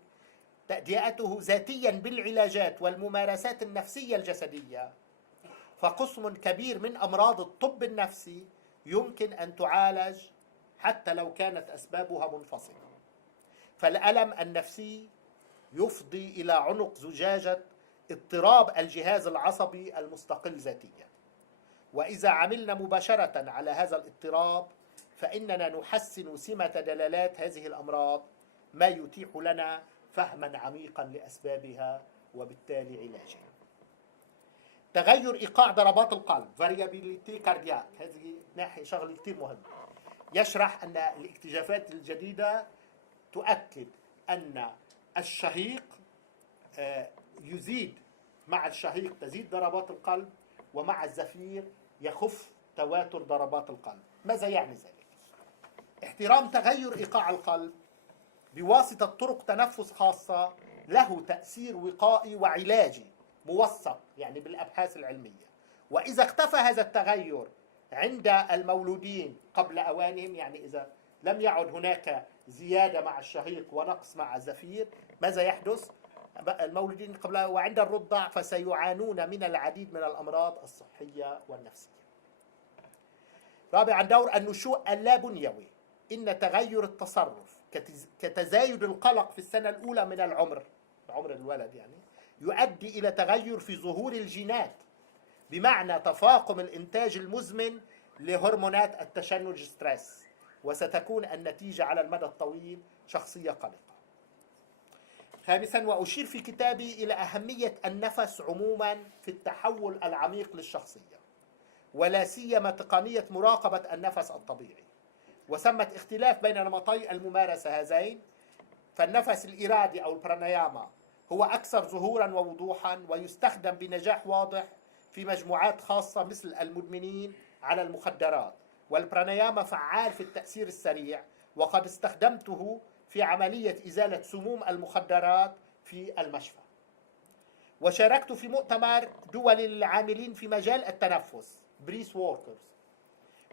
تهدئته ذاتيا بالعلاجات والممارسات النفسية الجسدية، فقسم كبير من أمراض الطب النفسي يمكن أن تعالج حتى لو كانت أسبابها منفصلة. فالألم النفسي يفضي إلى عنق زجاجة اضطراب الجهاز العصبي المستقل ذاتيا، وإذا عملنا مباشرة على هذا الاضطراب فإننا نحسن سمة دلالات هذه الأمراض، ما يتيح لنا فهما عميقا لأسبابها وبالتالي علاجها. تغير إيقاع ضربات القلب، variability cardiac، هذه ناحية شغلة كتير مهمة. يشرح أن الاكتشافات الجديدة تؤكد أن الشهيق يزيد، مع الشهيق تزيد ضربات القلب، ومع الزفير يخف تواتر ضربات القلب. ماذا يعني ذلك؟ احترام تغير إيقاع القلب بواسطة طرق تنفس خاصة له تأثير وقائي وعلاجي موثق، يعني بالأبحاث العلمية. وإذا اختفى هذا التغير عند المولودين قبل أوانهم، يعني إذا لم يعد هناك زيادة مع الشهيق ونقص مع الزفير، ماذا يحدث؟ المولودين قبل وعند الرضع فسيعانون من العديد من الأمراض الصحية والنفسية. رابعا، دور النشوء اللابنيوي. إن تغير التصرف كتزايد القلق في السنة الأولى من عمر الولد يعني يؤدي إلى تغير في ظهور الجينات، بمعنى تفاقم الإنتاج المزمن لهرمونات التشنج ستريس، وستكون النتيجة على المدى الطويل شخصية قلقة. خامسا، وأشير في كتابي إلى أهمية النفس عموما في التحول العميق للشخصية، ولا سيما تقنية مراقبة النفس الطبيعي، وسمت اختلاف بين نمطي الممارسة هذين. فالنفس الإرادي أو البراناياما هو أكثر ظهورا ووضوحا، ويستخدم بنجاح واضح في مجموعات خاصة مثل المدمنين على المخدرات، والبراناياما فعال في التأثير السريع، وقد استخدمته في عملية إزالة سموم المخدرات في المشفى. وشاركت في مؤتمر دولي للعاملين في مجال التنفس بريس ووركرز،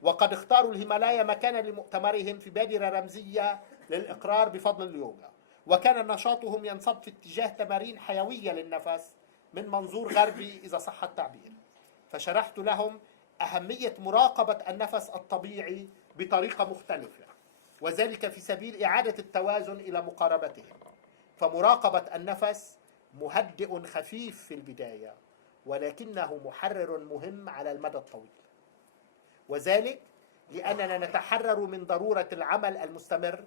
وقد اختاروا الهيمالايا مكانا لمؤتمرهم في بادرة رمزية للإقرار بفضل اليوغا، وكان نشاطهم ينصب في اتجاه تمارين حيوية للنفس من منظور غربي إذا صح التعبير. فشرحت لهم أهمية مراقبة النفس الطبيعي بطريقة مختلفة، وذلك في سبيل إعادة التوازن إلى مقاربتهم. فمراقبة النفس مهدئ خفيف في البداية، ولكنه محرر مهم على المدى الطويل، وذلك لأننا نتحرر من ضرورة العمل المستمر.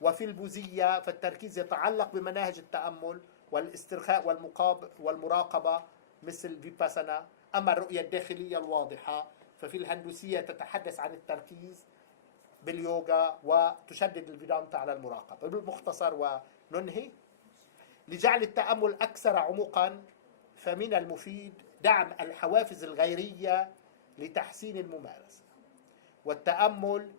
وفي البوذية فالتركيز يتعلق بمناهج التأمل والاسترخاء والمراقبة مثل فيباسانا. أما الرؤية الداخلية الواضحة ففي الهندوسية تتحدث عن التركيز باليوغا، وتشدد الفيدانتا على المراقبة. بالمختصر وننهي، لجعل التأمل أكثر عمقا فمن المفيد دعم الحوافز الغيرية لتحسين الممارسة. والتأمل